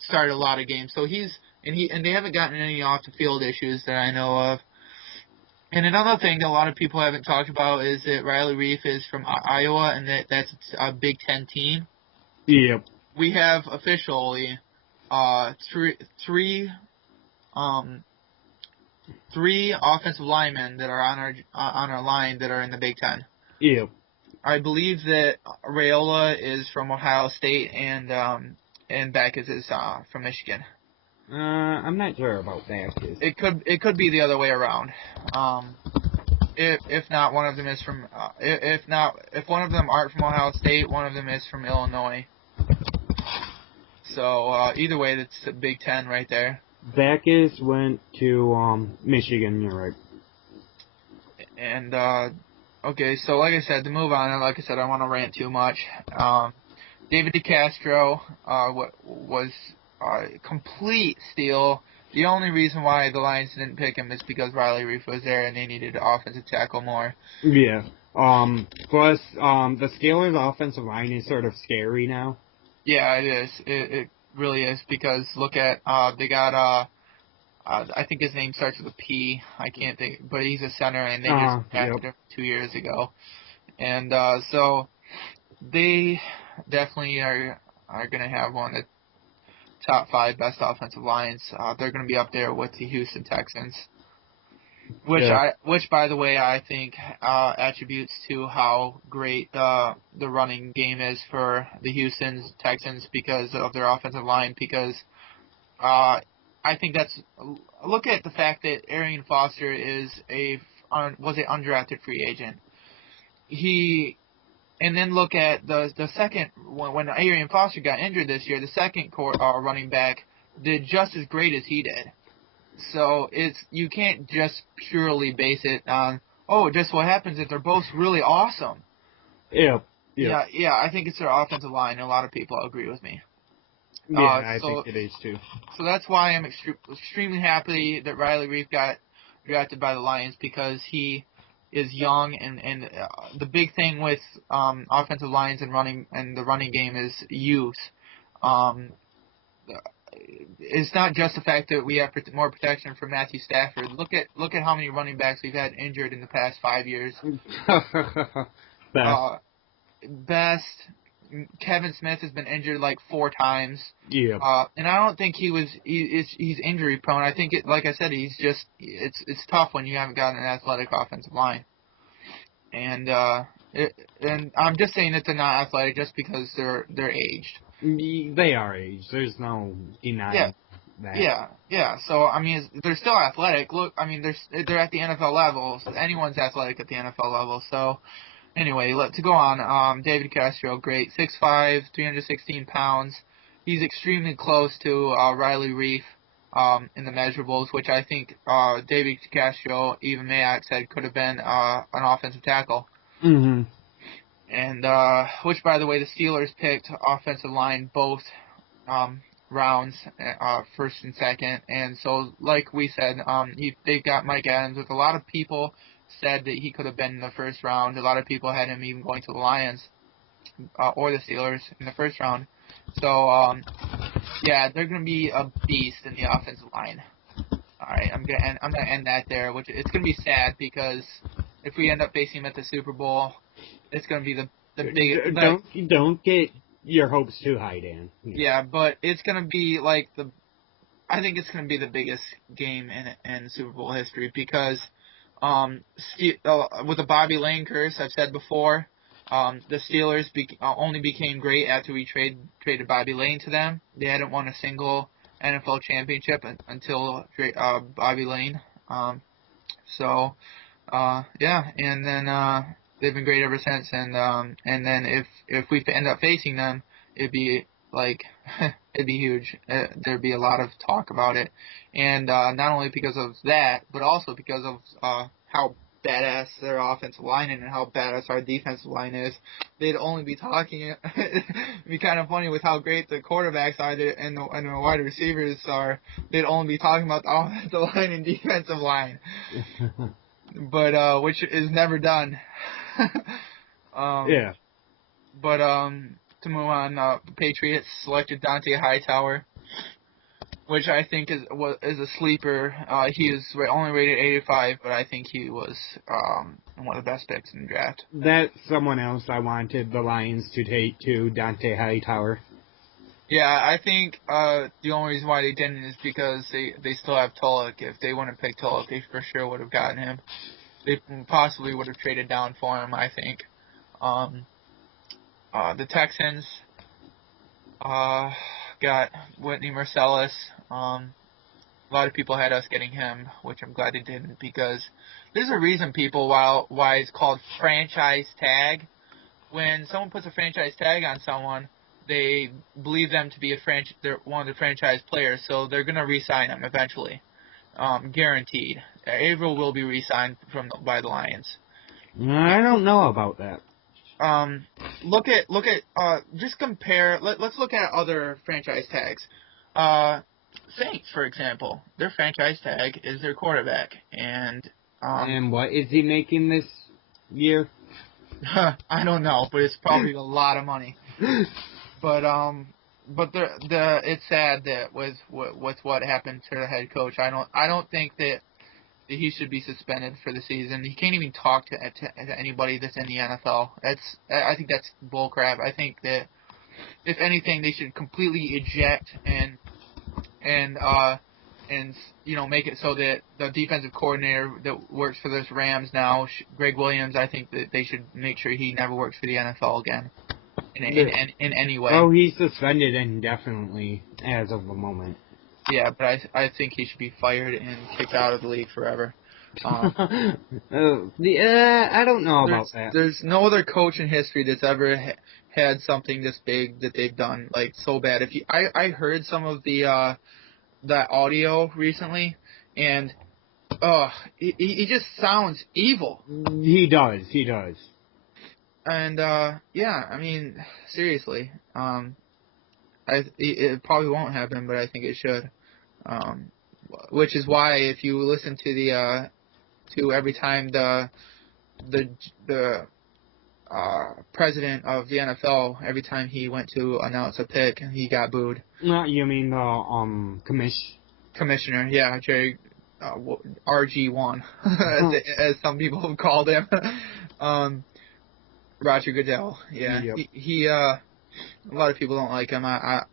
started a lot of games. So and they haven't gotten any off the field issues that I know of. And another thing that a lot of people haven't talked about is that Riley Reif is from Iowa, and that's a Big Ten team. Yep. We have officially three offensive linemen that are on our line that are in the Big Ten. Yep. I believe that Rayola is from Ohio State and Backus is from Michigan. I'm not sure about Backus. It could be the other way around. If not, one of them is from if one of them aren't from Ohio State, one of them is from Illinois. So either way, that's the Big Ten right there. Backus went to Michigan. You're right. And okay, so like I said, to move on, and like I said, I don't want to rant too much. David DeCastro was a complete steal. The only reason why the Lions didn't pick him is because Riley Reif was there and they needed an offensive tackle more. Yeah. Plus, the Steelers' offensive line is sort of scary now. Yeah, it is. It really is because look at they got I think his name starts with a P. I can't think, but he's a center and they just drafted him 2 years ago, and so they definitely are going to have one of the top 5 best offensive lines. They're going to be up there with the Houston Texans. Which, by the way, I think attributes to how great the running game is for the Houston Texans because of their offensive line. Because I I think that's look at the fact that Arian Foster was an undrafted free agent. And then look at the second when Arian Foster got injured this year, the second running back did just as great as he did. So you can't just purely base it on just what happens if they're both really awesome. Yeah. Yeah. I think it's their offensive line. A lot of people agree with me. Yeah, I think it is too. So that's why I'm extremely happy that Riley Reef got drafted by the Lions, because he is young, and the big thing with offensive lines and the running game is youth. It's not just the fact that we have more protection from Matthew Stafford. Look at how many running backs we've had injured in the past 5 years. Best. Kevin Smith has been injured like 4 times. Yeah. And I don't think he's injury prone. I think like I said, it's tough when you haven't got an athletic offensive line. And I'm just saying that they're not athletic just because they're aged. They are aged. There's no denying that. Yeah. So I mean, they're still athletic. Look, I mean, they're at the NFL level. So anyone's athletic at the NFL level. So anyway, to go on. David Castro, great, 6'5", 316 pounds. He's extremely close to Riley Reef in the measurables, which I think David Castro, even Mayock said, could have been an offensive tackle. Mm-hmm. And which, by the way, the Steelers picked offensive line both rounds, first and second. And so, like we said, they got Mike Adams, with a lot of people said that he could have been in the first round. A lot of people had him even going to the Lions or the Steelers in the first round. So, they're going to be a beast in the offensive line. All right, I'm gonna end that there. Which it's going to be sad, because if we end up facing him at the Super Bowl, it's going to be the biggest. Don't get your hopes too high, Dan. Yeah, but it's going to be like I think it's going to be the biggest game in Super Bowl history, because with the Bobby Lane curse, I've said before, the Steelers only became great after we traded Bobby Lane to them. They hadn't won a single NFL championship until Bobby Lane. And then they've been great ever since. And then if we end up facing them, it'd be like it'd be huge. There'd be a lot of talk about it, and not only because of that, but also because of how badass their offensive line is and how badass our defensive line is. They'd only be talking. It'd be kind of funny with how great the quarterbacks are and the wide receivers are. They'd only be talking about the offensive line and defensive line, but which is never done. Yeah. But to move on, the Patriots selected Dante Hightower, which I think is a sleeper. He is only rated 85, but I think he was one of the best picks in the draft. That's someone else I wanted the Lions to take too, Dante Hightower. Yeah, I think the only reason why they didn't is because they still have Tulloch. If they wouldn't pick Tulloch, they for sure would have gotten him. They possibly would have traded down for him, I think. The Texans got Whitney Marsalis. A lot of people had us getting him, which I'm glad they didn't, because there's a reason why it's called franchise tag. When someone puts a franchise tag on someone, they believe them to be they're one of the franchise players, so they're going to re-sign them eventually. Guaranteed. Averill will be re-signed by the Lions. I don't know about that. Just compare. Let's look at other franchise tags. Saints, for example, their franchise tag is their quarterback, and what is he making this year? I don't know, but it's probably a lot of money. But it's sad that with what happened to the head coach. I don't think that he should be suspended for the season. He can't even talk to anybody that's in the NFL. I think that's bullcrap. I think that if anything, they should completely eject and make it so that the defensive coordinator that works for this Rams now, Greg Williams, I think that they should make sure he never works for the NFL again in any way. Oh, he's suspended indefinitely as of the moment. Yeah, but I think he should be fired and kicked out of the league forever. I don't know about that. There's no other coach in history that's ever had something this big that they've done, like, so bad. I heard some of the that audio recently, and he just sounds evil. He does. And yeah, I mean, seriously, it probably won't happen, but I think it should. Which is why if you listen to the to every time the president of the NFL, every time he went to announce a pick, he got booed. You mean the Commissioner, yeah, Jerry RG1, as some people have called him. Roger Goodell, yeah. Yep. He a lot of people don't like him.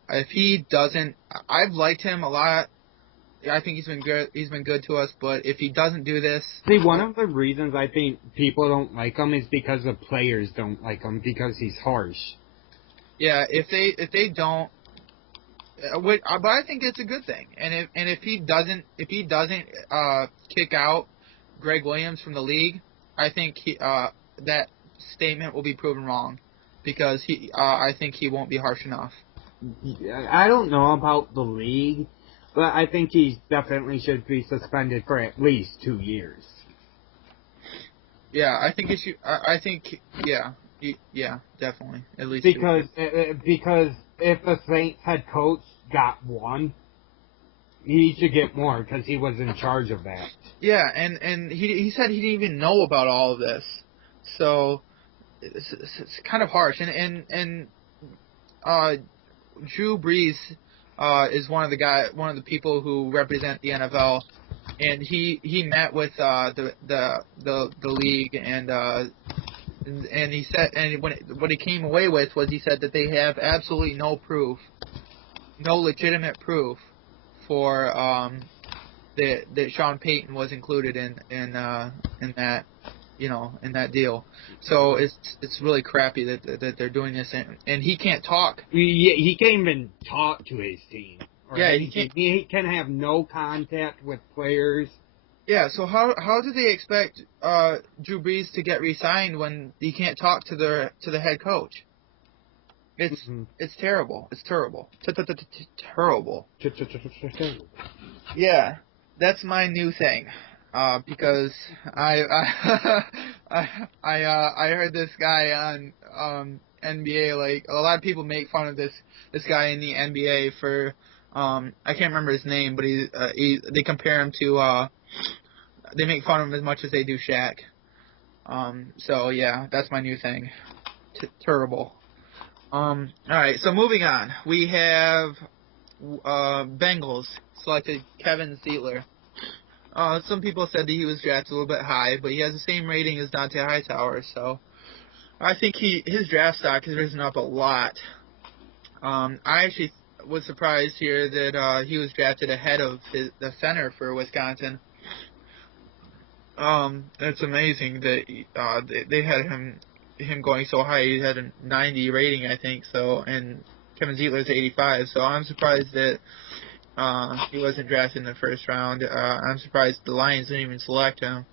If he doesn't, I've liked him a lot. I think he's been good. He's been good to us. But if he doesn't do this, see, one of the reasons I think people don't like him is because the players don't like him because he's harsh. Yeah, if they don't, but I think it's a good thing. And if he doesn't kick out Greg Williams from the league, I think that statement will be proven wrong, because I think he won't be harsh enough. I don't know about the league, but I think he definitely should be suspended for at least 2 years. Yeah, I think it should. I think yeah, definitely at least because if the Saints head coach got one, he should get more because he was in charge of that. Yeah, and he said he didn't even know about all of this, so it's kind of harsh. And Drew Brees is one of the people who represent the NFL, and he met with the league, and he said, and what he came away with was, he said that they have absolutely no legitimate proof for that Sean Payton was included in that, in that deal. So it's really crappy that they're doing this, and he can't talk. He can't even talk to his team. Yeah, he can have no contact with players. Yeah, so how do they expect Drew Brees to get re-signed when he can't talk to the head coach? It's terrible. It's terrible. Terrible. Yeah, that's my new thing. Because I heard this guy on NBA, like, a lot of people make fun of this guy in the NBA for I can't remember his name, but they compare him to they make fun of him as much as they do Shaq. So yeah, that's my new thing. Terrible. Alright, so moving on. We have Bengals selected Kevin Zeitler. Some people said that he was drafted a little bit high, but he has the same rating as Dante Hightower, so I think his draft stock has risen up a lot. I actually was surprised here that he was drafted ahead of the center for Wisconsin. It's amazing that they had him going so high. He had a 90 rating, I think, so, and Kevin Zeitler's 85, so I'm surprised that he wasn't drafted in the first round. I'm surprised the Lions didn't even select him.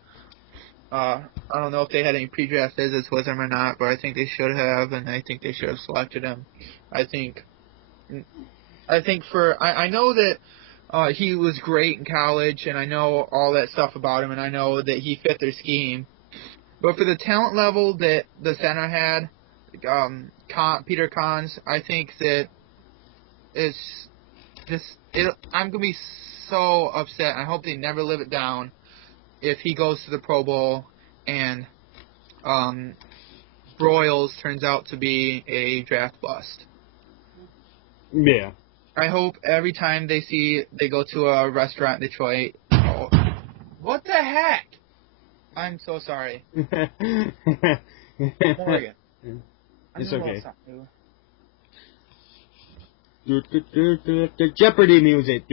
I don't know if they had any pre-draft visits with him or not, but I think they should have, and I think they should have selected him. I know that he was great in college, and I know all that stuff about him, and I know that he fit their scheme. But for the talent level that the center had, Peter Cons, I think that it's just, I'm going to be so upset. I hope they never live it down if he goes to the Pro Bowl and Broyles turns out to be a draft bust. Yeah. I hope every time they go to a restaurant in Detroit. Oh, what the heck? I'm so sorry. Morgan. It's okay. Jeopardy music.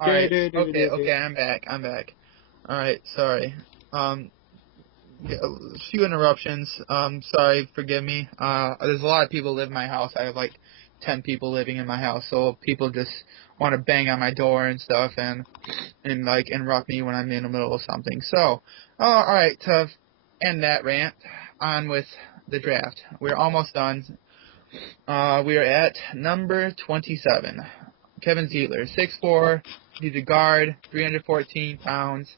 Alright, okay, I'm back. Alright, sorry. Yeah, a few interruptions. Sorry, forgive me. There's a lot of people live in my house. I have like 10 people living in my house, so people just want to bang on my door and stuff and like interrupt me when I'm in the middle of something. So, all right, to end that rant, on with the draft. We're almost done. We are at number 27. Kevin Zeitler, 6'4". He's a guard, 314 pounds.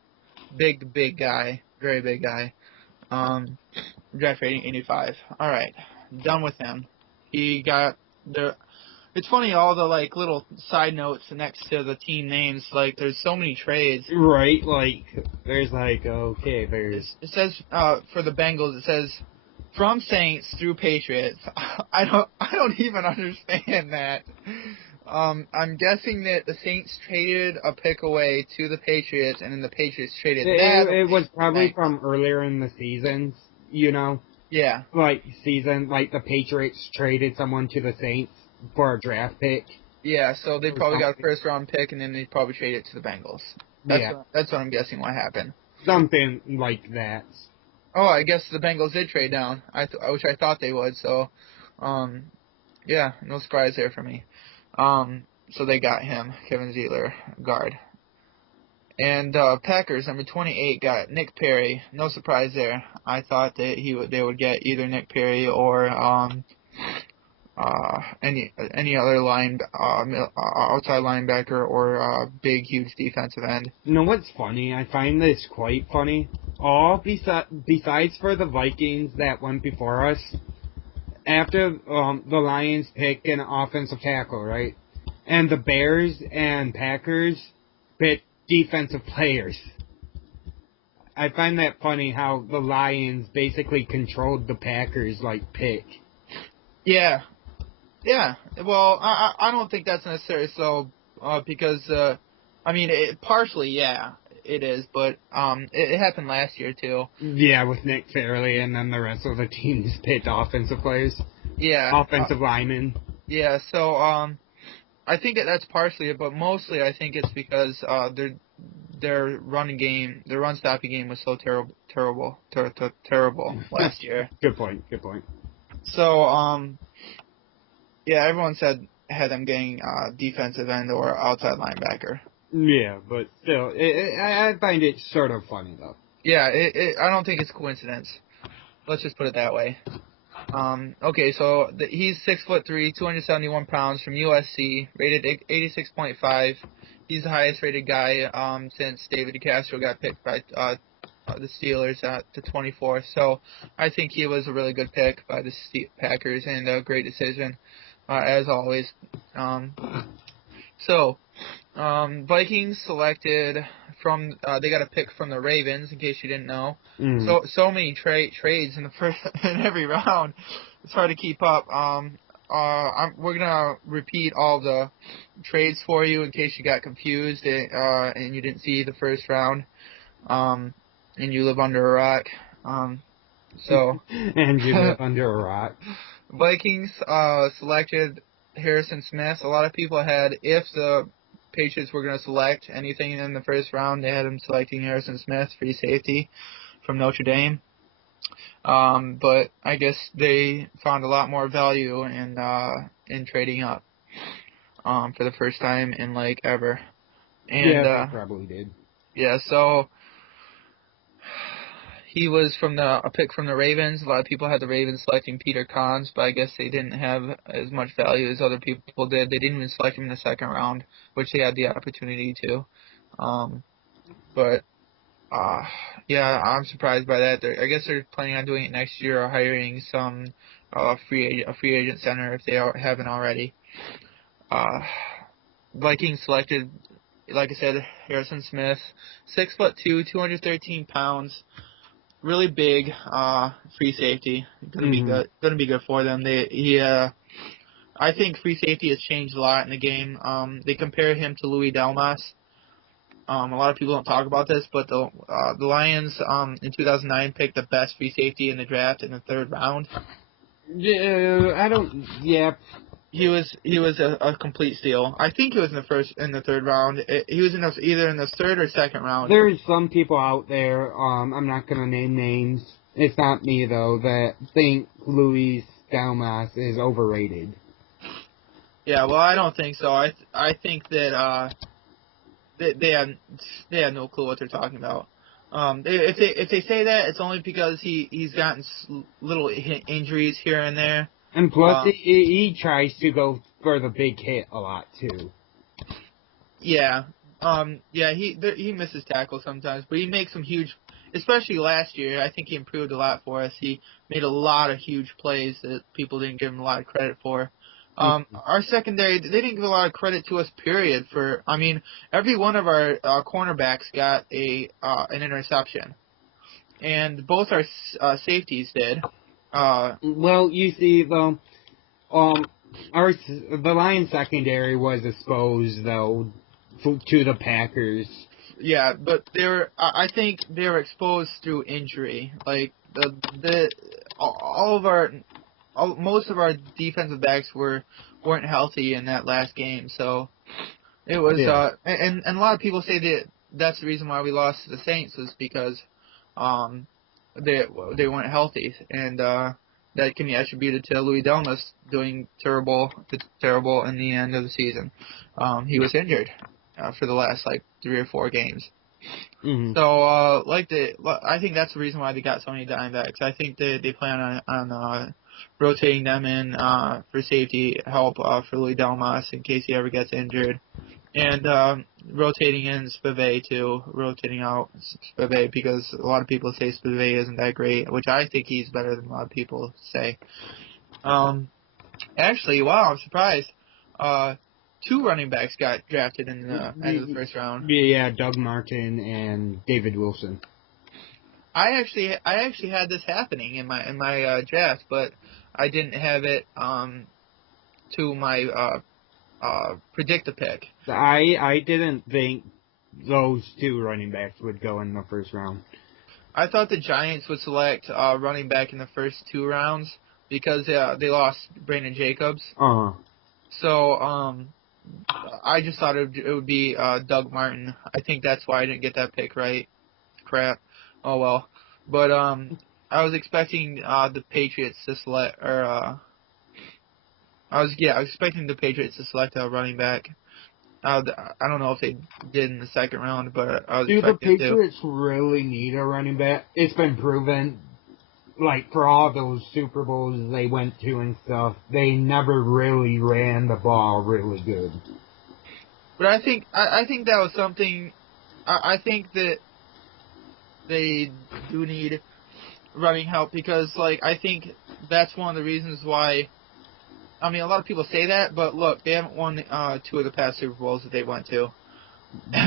Big guy. Very big guy. Draft rating 85. All right, done with him. He got the. It's funny, all the like little side notes next to the team names. Like, there's so many trades. Right, like there's like okay, there's It says for the Bengals, it says from Saints through Patriots. I don't even understand that. I'm guessing that the Saints traded a pick away to the Patriots, and then the Patriots traded that. it was probably Thanks. from earlier in the seasons, you know. Yeah. Like the Patriots traded someone to the Saints for a draft pick. Yeah, so they Or probably got a something. first-round pick, and then they probably traded it to the Bengals. That's what I'm guessing what happened. Something like that. Oh, I guess the Bengals did trade down, which I thought they would, so, yeah, no surprise there for me. So they got him, Kevin Zeitler, guard. And Packers, number 28, got Nick Perry. No surprise there. I thought that they would get either Nick Perry or any other outside linebacker or big, huge defensive end. You know what's funny? I find this quite funny. All besides for the Vikings that went before us, after the Lions picked an offensive tackle, right? And the Bears and Packers picked defensive players. I find that funny how the Lions basically controlled the Packers like pick. Yeah. Well, I don't think that's necessary. So because I mean, partially, yeah, it is, but it happened last year too. Yeah, with Nick Fairley, and then the rest of the teams picked offensive players. Yeah. Offensive linemen. Yeah. So I think that's partially it, but mostly I think it's because their run stopping game was so terrible last year. Good point. So yeah, everyone had them getting defensive end or outside linebacker. Yeah, but still, I find it sort of funny though. Yeah, I don't think it's coincidence. Let's just put it that way. Okay, so he's 6'3", 271 pounds from USC, rated 86.5. He's the highest rated guy since David DeCastro got picked by the Steelers to 24th. So I think he was a really good pick by the Packers and a great decision, as always. Vikings selected from they got a pick from the Ravens, in case you didn't know. So many trades in the in every round. It's hard to keep up. We're gonna repeat all the trades for you in case you got confused and you didn't see the first round. And you live under a rock. And you live under a rock. Vikings selected Harrison Smith. A lot of people had, if the Patriots were going to select anything in the first round, they had him selecting Harrison Smith, free safety from Notre Dame. But I guess they found a lot more value in trading up for the first time in like ever. And, yeah, they probably did. Yeah, so he was a pick from the Ravens. A lot of people had the Ravens selecting Peter Kahns, but I guess they didn't have as much value as other people did. They didn't even select him in the second round, which they had the opportunity to. Yeah, I'm surprised by that. I guess they're planning on doing it next year or hiring some free agent center if they haven't already. Vikings selected, like I said, Harrison Smith, 6'2", 213 pounds. Really big, free safety. Gonna be good. Gonna be good for them. I think free safety has changed a lot in the game. They compare him to Louis Delmas. A lot of people don't talk about this, but the Lions in 2009 picked the best free safety in the draft in the third round. Yeah, He was a complete steal. I think he was in the third round. He was either in the third or second round. There's some people out there, I'm not going to name names, it's not me though, that think Luis Dalmas is overrated. Yeah, well, I don't think so. I think that they had no clue what they're talking about. If they say that, it's only because he's gotten little injuries here and there. And plus, he tries to go for the big hit a lot too. Yeah, he misses tackles sometimes, but he makes some huge. Especially last year, I think he improved a lot for us. He made a lot of huge plays that people didn't give him a lot of credit for. Our secondary, they didn't give a lot of credit to us, period. Every one of our cornerbacks got an interception, and both our safeties did. Well, you see, though, the Lions secondary was exposed, though, to the Packers. Yeah, but I think they were exposed through injury. Like most of our defensive backs weren't healthy in that last game, so it was. Yeah. And a lot of people say that that's the reason why we lost to the Saints was because they weren't healthy, and that can be attributed to Louis Delmas doing terrible in the end of the season. He was injured for the last 3 or 4 games. Mm-hmm. So I think that's the reason why they got so many dime backs. I think they plan on rotating them in for safety help for Louis Delmas in case he ever gets injured. And rotating in Spivey too, rotating out Spivey because a lot of people say Spivey isn't that great, which I think he's better than a lot of people say. Actually, wow, I'm surprised. 2 running backs got drafted in the end of the first round. Yeah, Doug Martin and David Wilson. I actually had this happening in my draft, but I didn't have it to my predict a pick. I didn't think those 2 running backs would go in the first round. I thought the Giants would select running back in the first 2 rounds because they lost Brandon Jacobs. Uh-huh. So I just thought it would be Doug Martin. I think that's why I didn't get that pick right. Crap. Oh well. But I was expecting the Patriots to select, or I was expecting the Patriots to select a running back. I don't know if they did in the second round, but I was expecting the Patriots really need a running back? It's been proven, for all those Super Bowls they went to and stuff, they never really ran the ball really good. But I think that was something. I think that they do need running help because, I think that's one of the reasons why. I mean, a lot of people say that, but look, they haven't won 2 of the past Super Bowls that they went to.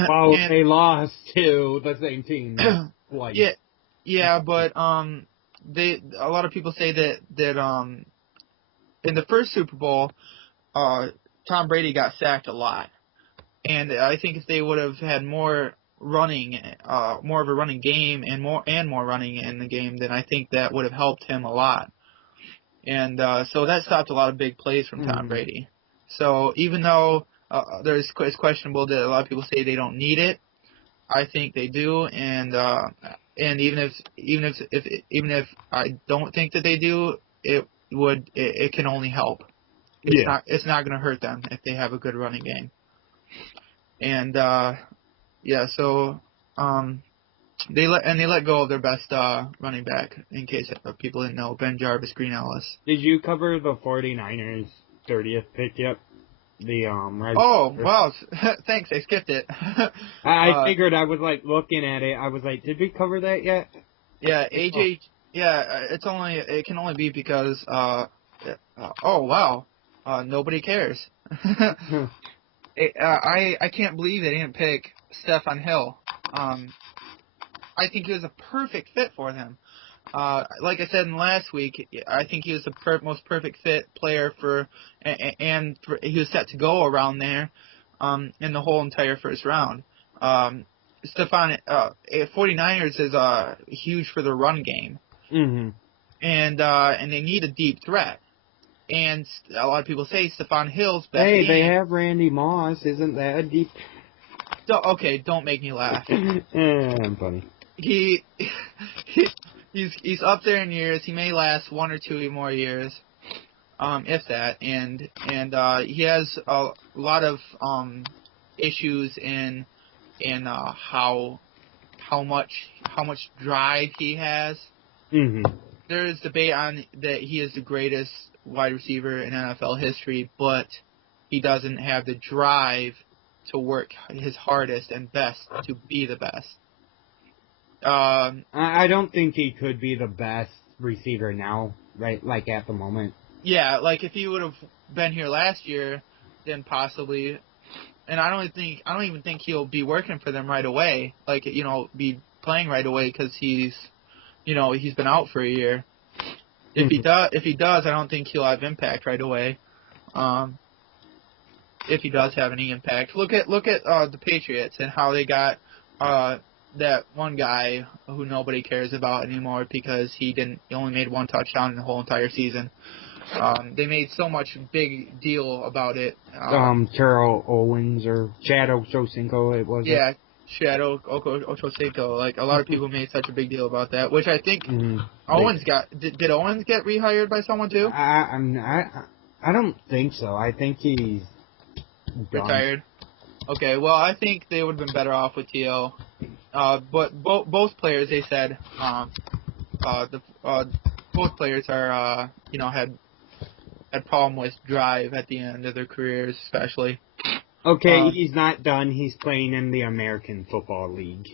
Well, they lost to the same team twice. Yeah, but a lot of people say that in the first Super Bowl, Tom Brady got sacked a lot, and I think if they would have had more running, more of a running game, and more running in the game, then I think that would have helped him a lot. And so that stopped a lot of big plays from Tom Brady. So even though it's questionable that a lot of people say they don't need it, I think they do. And even if I don't think that they do, it can only help. It's not going to hurt them if they have a good running game. And so they let go of their best running back, in case people didn't know, Ben Jarvis, Green Ellis. Did you cover the 49ers 30th pick yet? Wow. Thanks, I skipped it. I figured. I was looking at it. I was like, did we cover that yet? Yeah, AJ. Yeah, it can only be because. Nobody cares. I can't believe they didn't pick Stephon Hill. I think he was a perfect fit for them. Like I said in last week, I think he was the most perfect fit player he was set to go around there in the whole entire first round. 49ers is huge for the run game, and they need a deep threat. And a lot of people say Stephon Hill's best Hey, game. they have Randy Moss. Isn't that a deep... Okay, don't make me laugh. I'm funny. He's up there in years. He may last 1 or 2 more years, if that. And he has a lot of issues in how much drive he has. Mm-hmm. There is debate on that he is the greatest wide receiver in NFL history, but he doesn't have the drive to work his hardest and best to be the best. I don't think he could be the best receiver now, right? Like at the moment. Yeah, like if he would have been here last year, then possibly. And I don't even think he'll be working for them right away. Like, you know, be playing right away because he's been out for a year. If he does, I don't think he'll have impact right away. If he does have any impact, look at the Patriots and how they got that one guy who nobody cares about anymore because he only made 1 touchdown in the whole entire season. They made so much big deal about it. Terrell Owens or Shadow Chosinko, it was. Yeah, Shadow Ochocinco. Like a lot of people made such a big deal about that, which I think Owens got. Did Owens get rehired by someone too? I don't think so. I think he's done. Retired. Okay, well I think they would have been better off with T.O. But both players, they said, both players are had problem with drive at the end of their careers, especially. Okay, he's not done. He's playing in the American Football League.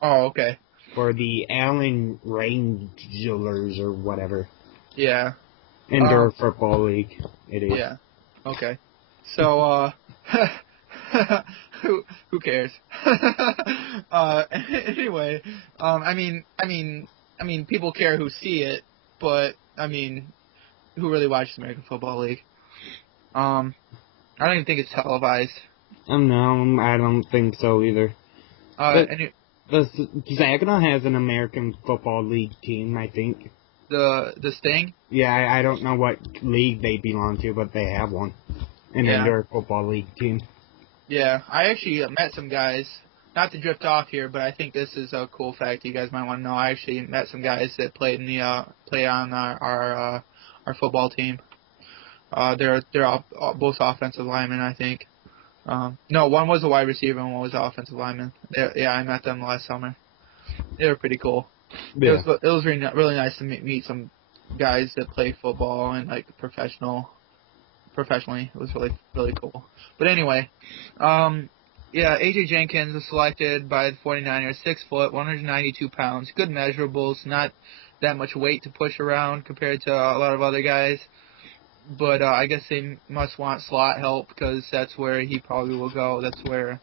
Oh, okay. For the Allen Rangers or whatever. Yeah. Indoor Football League. It is. Yeah. Okay. So, who cares? Anyway, I mean, people care who see it, but I mean, who really watches American Football League? I don't even think it's televised. No, I don't think so either. The Saginaw has an American Football League team, I think. The Sting? Yeah, I don't know what league they belong to, but they have one. An indoor football league team. Yeah, I actually met some guys, not to drift off here, but I think this is a cool fact you guys might want to know. I actually met some guys that played in the play on our football team. They're all both offensive linemen, I think. No, one was a wide receiver and one was an offensive lineman. I met them last summer. They were pretty cool. Yeah. It was really nice to meet some guys that play football and like professionally. It was really, really cool. But anyway, A.J. Jenkins was selected by the 49ers, 6 foot, 192 pounds, good measurables, not that much weight to push around compared to a lot of other guys. But I guess they must want slot help because that's where he probably will go. That's where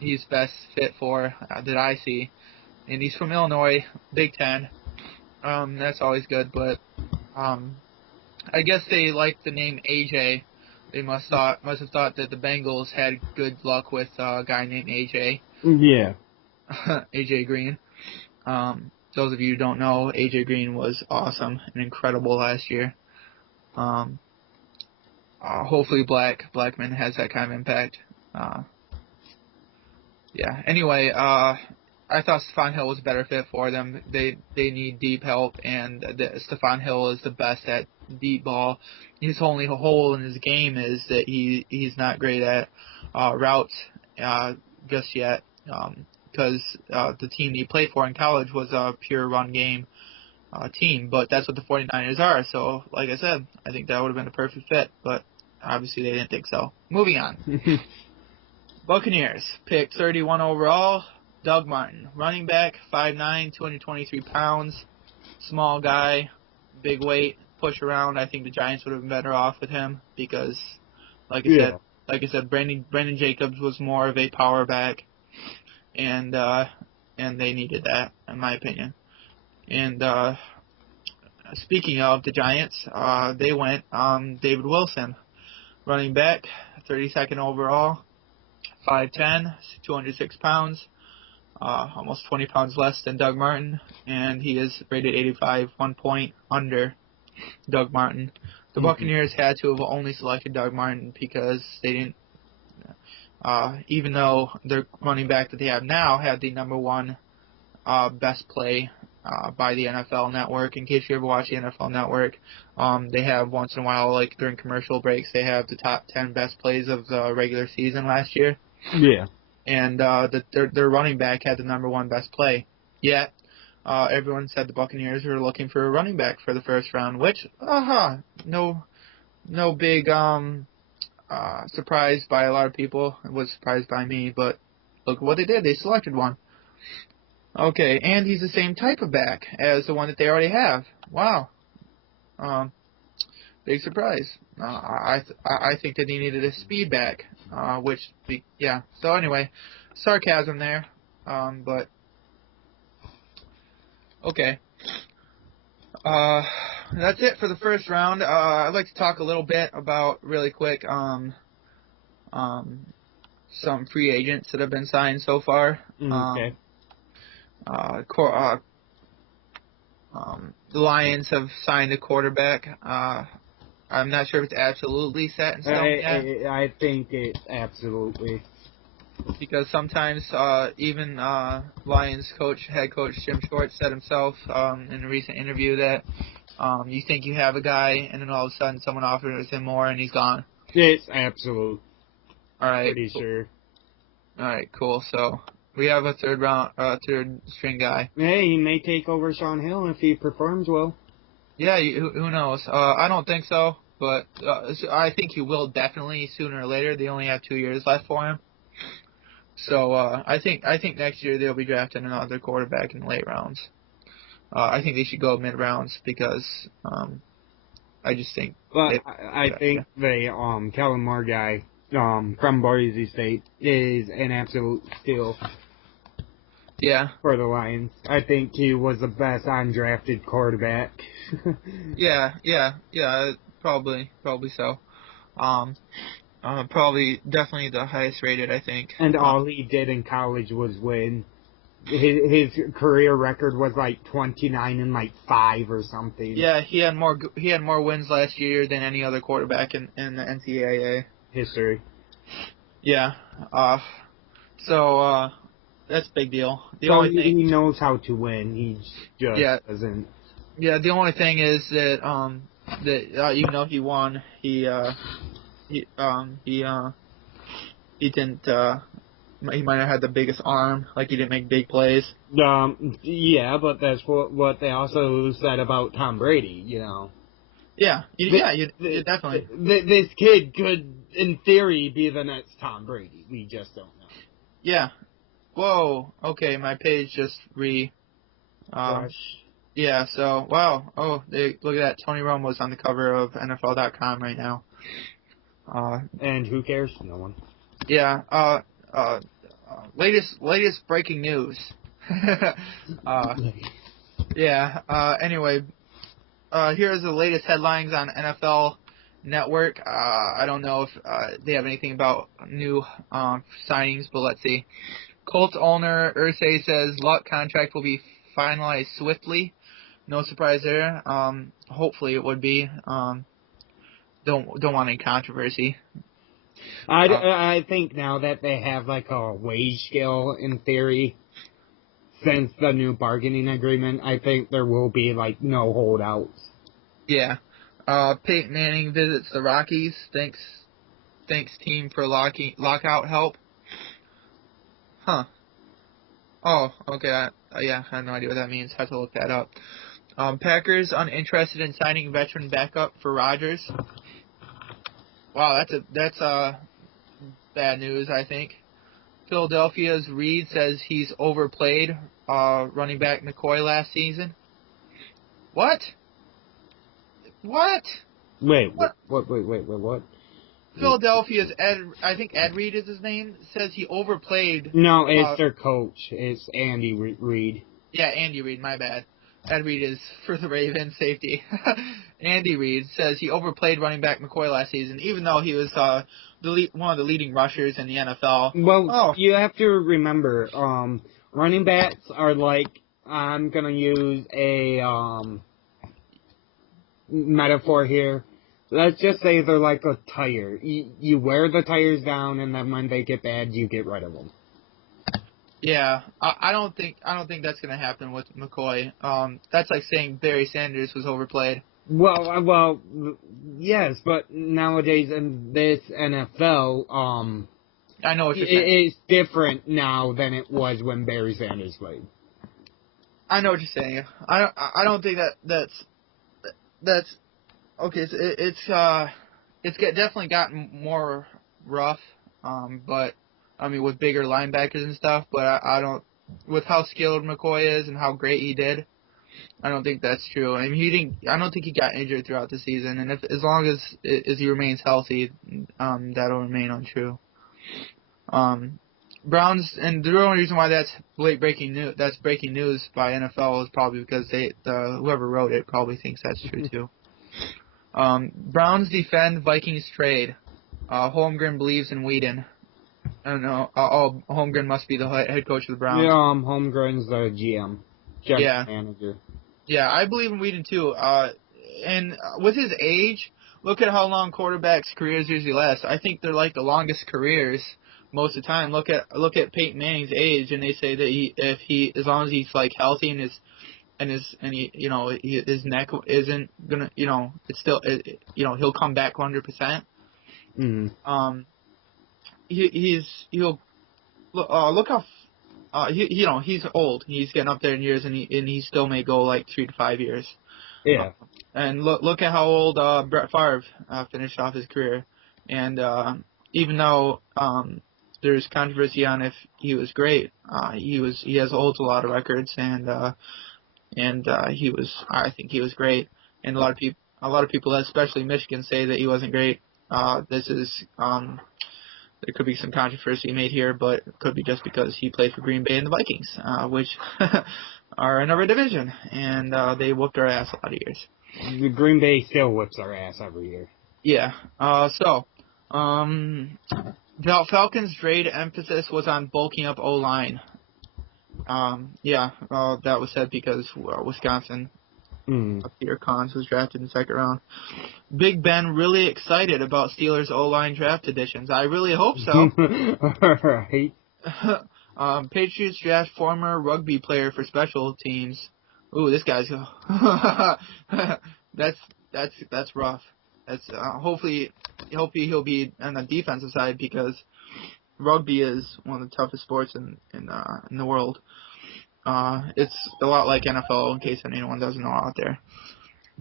he's best fit for, that I see. And he's from Illinois, Big Ten. That's always good, but I guess they like the name AJ. They must have thought that the Bengals had good luck with a guy named AJ. Yeah. AJ Green. Those of you who don't know, AJ Green was awesome and incredible last year. Hopefully Blackman has that kind of impact. Anyway, I thought Stephon Hill was a better fit for them. They need deep help, and Stephon Hill is the best at deep ball. His only hole in his game is that he's not great at routes just yet, because the team he played for in college was a pure run game team, but that's what the 49ers are. So, like I said, I think that would have been a perfect fit, but obviously they didn't think so. Moving on. Buccaneers picked 31 overall. Doug Martin, running back, 5'9", 223 pounds, small guy, big weight, push around. I think the Giants would have been better off with him because, like I said, Brandon Jacobs was more of a power back, and they needed that, in my opinion. And speaking of the Giants, they went David Wilson, running back, 32nd overall, 5'10", 206 pounds. Almost 20 pounds less than Doug Martin, and he is rated 85, 1 point under. Doug Martin. The Buccaneers had to have only selected Doug Martin because they didn't, even though their running back that they have now had the number one best play by the NFL Network. In case you ever watch the NFL Network, they have once in a while, like during commercial breaks, they have the top 10 best plays of the regular season last year. Yeah. And their running back had the number one best play. Yet, everyone said the Buccaneers were looking for a running back for the first round, which, no big surprise by a lot of people. It was surprised by me, but look what they did. They selected one. Okay, and he's the same type of back as the one that they already have. Wow. Big surprise. I think that he needed a speed back, yeah. So anyway, sarcasm there, but okay. That's it for the first round. I'd like to talk a little bit about, really quick, some free agents that have been signed so far. Okay. The Lions have signed a quarterback. I'm not sure if it's absolutely set in stone yet. I think it's absolutely. Because sometimes even Lions head coach Jim Schwartz said himself in a recent interview that you think you have a guy, and then all of a sudden someone offers him more, and he's gone. It's absolute. All right. Pretty sure. All right, cool. So we have a third string guy. Hey, he may take over Sean Hill if he performs well. Yeah, who knows? I don't think so, but I think he will definitely sooner or later. They only have 2 years left for him. So I think next year they'll be drafting another quarterback in the late rounds. I think they should go mid rounds because I just think. But I think the Kellen Moore guy from Boise State is an absolute steal. Yeah. For the Lions, I think he was the best undrafted quarterback. Yeah, probably so. Probably definitely the highest rated, I think. And all he did in college was win. His career record was like 29-5 or something. Yeah, he had more wins last year than any other quarterback in the NCAA history. Yeah. So that's a big deal. He knows how to win. He just doesn't. Yeah, the only thing is that even though he won, he didn't. He might have had the biggest arm, like he didn't make big plays. Yeah, but that's what they also said about Tom Brady. You know. Yeah, definitely. This kid could, in theory, be the next Tom Brady. We just don't know. Yeah. Whoa. Okay, my page just Yeah. So wow. Oh, look at that. Tony Romo's on the cover of NFL.com right now. And who cares? No one. Yeah. Latest breaking news. Yeah. Anyway, here's the latest headlines on NFL Network. I don't know if they have anything about new signings, but let's see. Colts owner Irsay says Luck contract will be finalized swiftly. No surprise there. Hopefully it would be. Don't want any controversy. I think now that they have like a wage scale in theory, since the new bargaining agreement, I think there will be like no holdouts. Yeah. Peyton Manning visits the Rockies. Thanks team for lockout help. Huh. Oh, okay. I have no idea what that means. Have to look that up. Packers uninterested in signing veteran backup for Rodgers. Wow, that's bad news, I think. Philadelphia's Reed says he's overplayed running back McCoy last season. What? Wait, what? Philadelphia's Ed Reed is his name, says he overplayed. No, it's their coach. It's Andy Reid. Yeah, Andy Reid, my bad. Ed Reed is for the Ravens safety. Andy Reid says he overplayed running back McCoy last season, even though he was one of the leading rushers in the NFL. Well, you have to remember, running backs are like, I'm going to use a, metaphor here. Let's just say they're like a tire. You wear the tires down, and then when they get bad, you get rid of them. Yeah, I don't think that's gonna happen with McCoy. That's like saying Barry Sanders was overplayed. Well, yes, but nowadays in this NFL, I know what you're saying. it's different now than it was when Barry Sanders played. I know what you're saying. I don't think that's okay. It's definitely gotten more rough. But I mean with bigger linebackers and stuff. But I don't, with how skilled McCoy is and how great he did. I don't think that's true. I mean, I don't think he got injured throughout the season, and as long as he remains healthy, that'll remain untrue. Browns, and the only reason why that's breaking news by NFL is probably because whoever wrote it probably thinks that's true too. Browns defend Vikings trade. Holmgren believes in Whedon. I don't know. Holmgren must be the head coach of the Browns. Yeah, Holmgren's the GM, general manager. Yeah, I believe in Whedon too. And with his age, look at how long quarterbacks' careers usually last. I think they're like the longest careers most of the time. Look at Peyton Manning's age, and they say that as long as he's like healthy and his neck isn't gonna, it's still, he'll come back 100%. Mm-hmm. He'll look how. He's old. He's getting up there in years, and he still may go like 3 to 5 years. Yeah. And look at how old Brett Favre finished off his career. And even though there's controversy on if he was great, he holds a lot of records, and I think he was great. And a lot of people, especially Michigan, say that he wasn't great. There could be some controversy made here, but it could be just because he played for Green Bay and the Vikings, which are in our division, and they whooped our ass a lot of years. The Green Bay still whips our ass every year. Yeah. Falcons' trade emphasis was on bulking up O-line. That was said because Wisconsin. Peter Collins was drafted in the second round. Big Ben really excited about Steelers O-line draft additions. I really hope so. Right. Patriots draft former rugby player for special teams. Ooh, this guy's that's rough. That's hopefully he'll be on the defensive side because rugby is one of the toughest sports in the world. It's a lot like NFL, in case anyone doesn't know out there.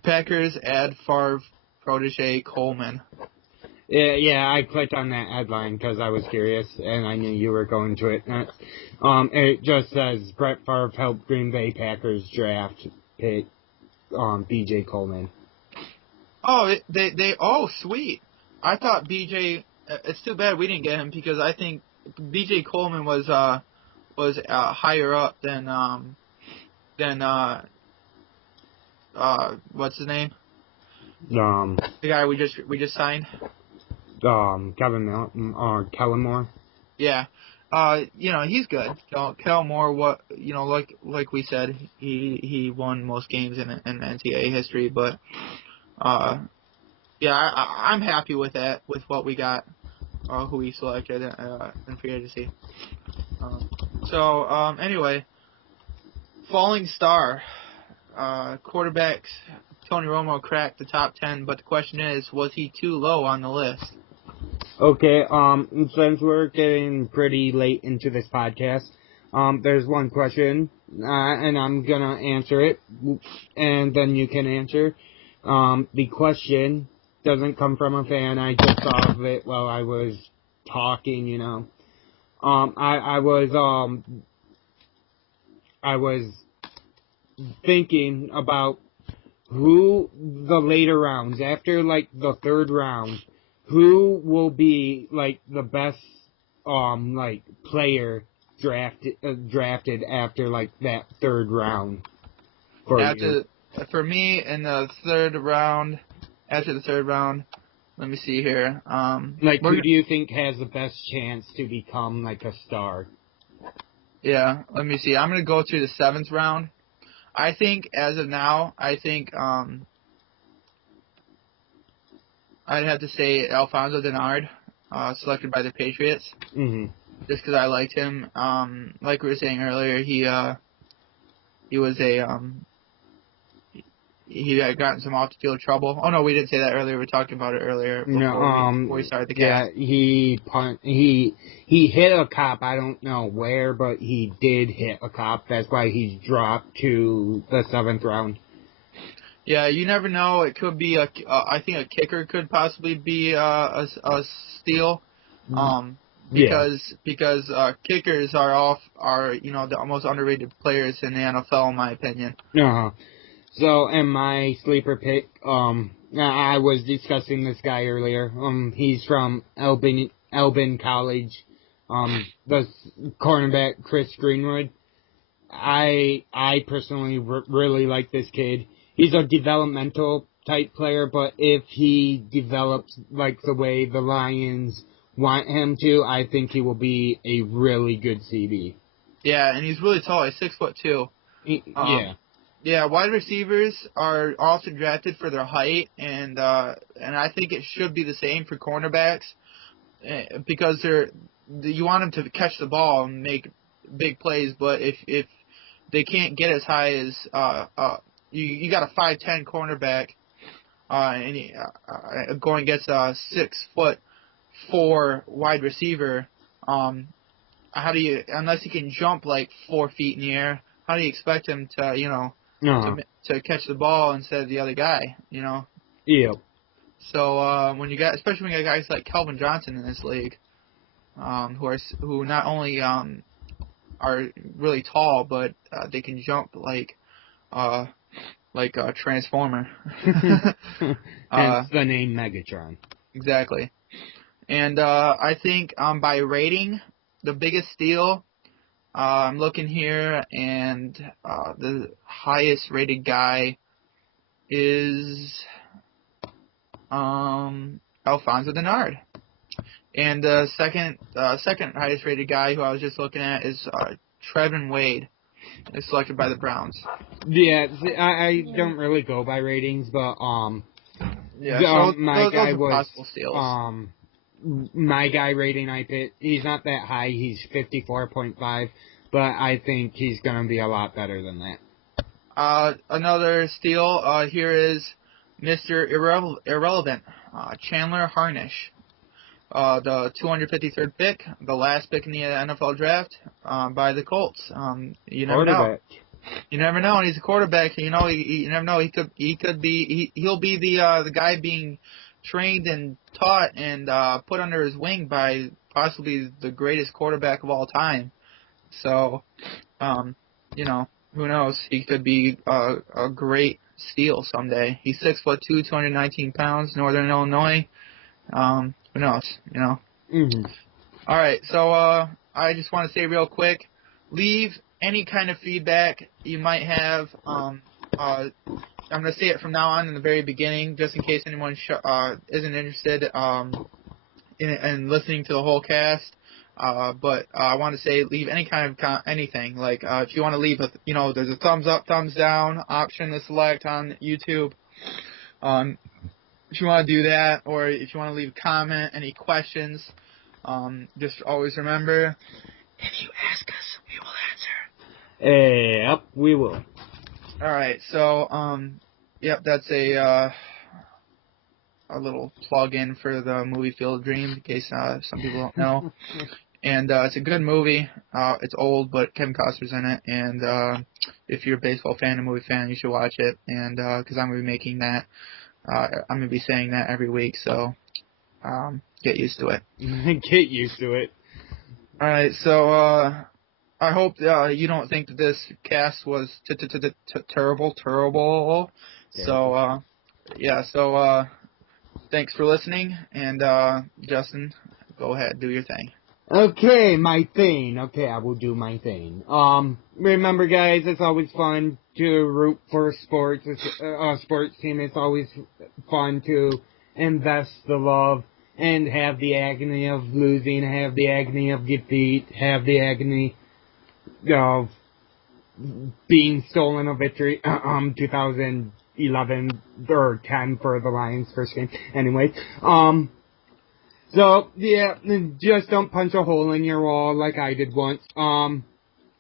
Packers add Favre protege Coleman. Yeah, I clicked on that headline because I was curious, and I knew you were going to it. It just says Brett Favre helped Green Bay Packers draft pick B.J. Coleman. Oh, sweet. I thought B.J. It's too bad we didn't get him because I think B.J. Coleman was higher up than what's his name? The guy we just signed. Kellen Moore. Yeah. He's good. Kellen Moore, like we said, he won most games in NCAA history, but I'm happy with that, with what we got, who we selected in free agency. Anyway, falling star, quarterbacks. Tony Romo cracked the top 10, but the question is, was he too low on the list? Okay, since we're getting pretty late into this podcast, there's one question, and I'm gonna answer it, and then you can answer. The question doesn't come from a fan. I just thought of it while I was talking, I was thinking about who the later rounds, after like the third round, who will be like the best player drafted after like that third round. For me in the third round, after the third round, let me see here. Who do you think has the best chance to become like a star? Yeah, let me see. I'm gonna go through the seventh round. I think as of now, I'd have to say Alfonso Denard, selected by the Patriots. Mm-hmm. Just because I liked him. Like we were saying earlier, he was he had gotten some off the field trouble. Oh no, we didn't say that earlier. We talked about it earlier before we started the cast. Yeah, he hit a cop. I don't know where, but he did hit a cop. That's why he's dropped to the 7th round. Yeah, you never know. It could be I think a kicker could possibly be a steal. Because kickers are the most underrated players in the NFL in my opinion. So, and my sleeper pick, I was discussing this guy earlier. He's from Albin College. The cornerback Chris Greenwood. I personally really like this kid. He's a developmental type player, but if he develops like the way the Lions want him to, I think he will be a really good CB. Yeah, and he's really tall. He's 6'2". Yeah. Yeah, wide receivers are often drafted for their height, and I think it should be the same for cornerbacks, because you want them to catch the ball and make big plays, but if they can't get as high as you got a 5'10" cornerback, and he, going against a 6'4" wide receiver, how do you, unless he can jump like 4 feet in the air, how do you expect him to to catch the ball instead of the other guy, Yep. So especially when you got guys like Calvin Johnson in this league, who not only are really tall, but they can jump like a transformer. Hence the name Megatron. Exactly. And I think by rating, the biggest steal, I'm looking here, and the highest rated guy is Alfonso Denard. And the second highest rated guy who I was just looking at is Trevin Wade. Is selected by the Browns. Yeah, I don't really go by ratings, but yeah, my those guy are was possible steals. My guy rating I picked, he's not that high, he's 54.5, but I think he's gonna be a lot better than that. Another steal here is Mr. Irrelevant, Chandler Harnish. The 253rd pick, the last pick in the NFL draft, by the Colts. You never know. You never know, and he's a quarterback. You never know. He'll be the guy being trained and taught and put under his wing by possibly the greatest quarterback of all time. So, who knows? He could be a great steal someday. He's 6'2", 219 pounds, Northern Illinois. Who knows, Mm-hmm. All right, so I just want to say real quick, leave any kind of feedback you might have. I'm going to say it from now on in the very beginning, just in case anyone isn't interested in listening to the whole cast. But I want to say leave any kind of anything. Like if you want to leave there's a thumbs up, thumbs down option to select on YouTube. If you want to do that, or if you want to leave a comment, any questions, just always remember, if you ask us, we will answer. Yep, we will. All right, so that's a little plug-in for the movie Field of Dreams, in case some people don't know. And it's a good movie. It's old, but Kevin Costner's in it. And if you're a baseball fan, a movie fan, you should watch it. And because I'm going to be making that. I'm going to be saying that every week, so get used to it. Get used to it. All right, so I hope you don't think that this cast was terrible. So, so thanks for listening, and Justin, go ahead, do your thing. Okay, my thing. Okay, I will do my thing. Remember, guys, it's always fun to root for sports. A sports team. It's always fun to invest the love and have the agony of losing, have the agony of defeat, have the agony of being stolen a victory. 2000 11 or 10 for the Lions first game. Anyway, so yeah, just don't punch a hole in your wall like I did once.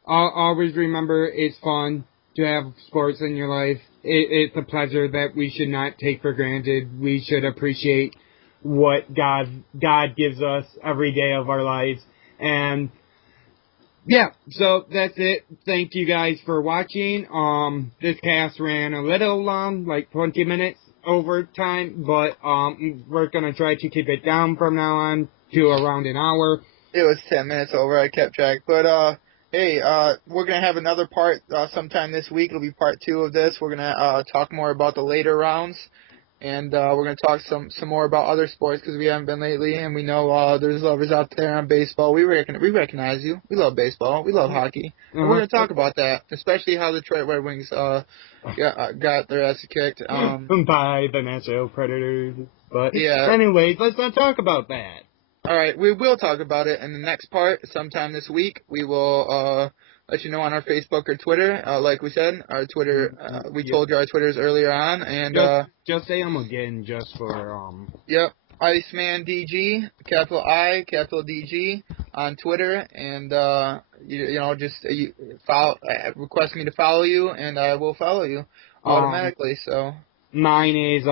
Always remember it's fun to have sports in your life. It's a pleasure that we should not take for granted. We should appreciate what God gives us every day of our lives. And yeah, so that's it. Thank you guys for watching. This cast ran a little long, like 20 minutes over time, but we're gonna try to keep it down from now on to around an hour. It was 10 minutes over. I kept track, but hey, we're gonna have another part sometime this week. It'll be part 2 of this. We're gonna talk more about the later rounds. And we're going to talk some more about other sports because we haven't been lately, and we know there's lovers out there on baseball. We recognize you. We love baseball. We love hockey. And we're going to talk about that, especially how the Detroit Red Wings got their ass kicked. By the Nashville Predators. But yeah. Anyways, let's not talk about that. All right, we will talk about it in the next part sometime this week. We will let you know on our Facebook or Twitter. Like we said, our Twitter, we told you our Twitters earlier on, and just say them again, just for Yep, Iceman DG, capital I, capital DG on Twitter, and just follow, request me to follow you, and I will follow you automatically. So mine is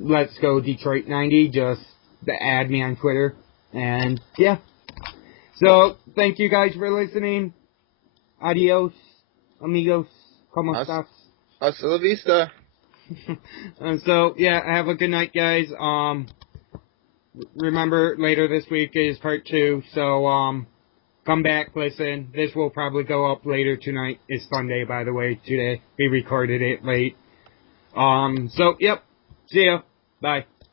Let's Go Detroit 90. Just add me on Twitter, and yeah. So thank you guys for listening. Adios, amigos, como estás? Hasta la vista. And so, yeah, have a good night, guys. Remember, later this week is part 2, so, come back, listen. This will probably go up later tonight. It's Sunday, by the way, today. We recorded it late. So, yep. See ya. Bye.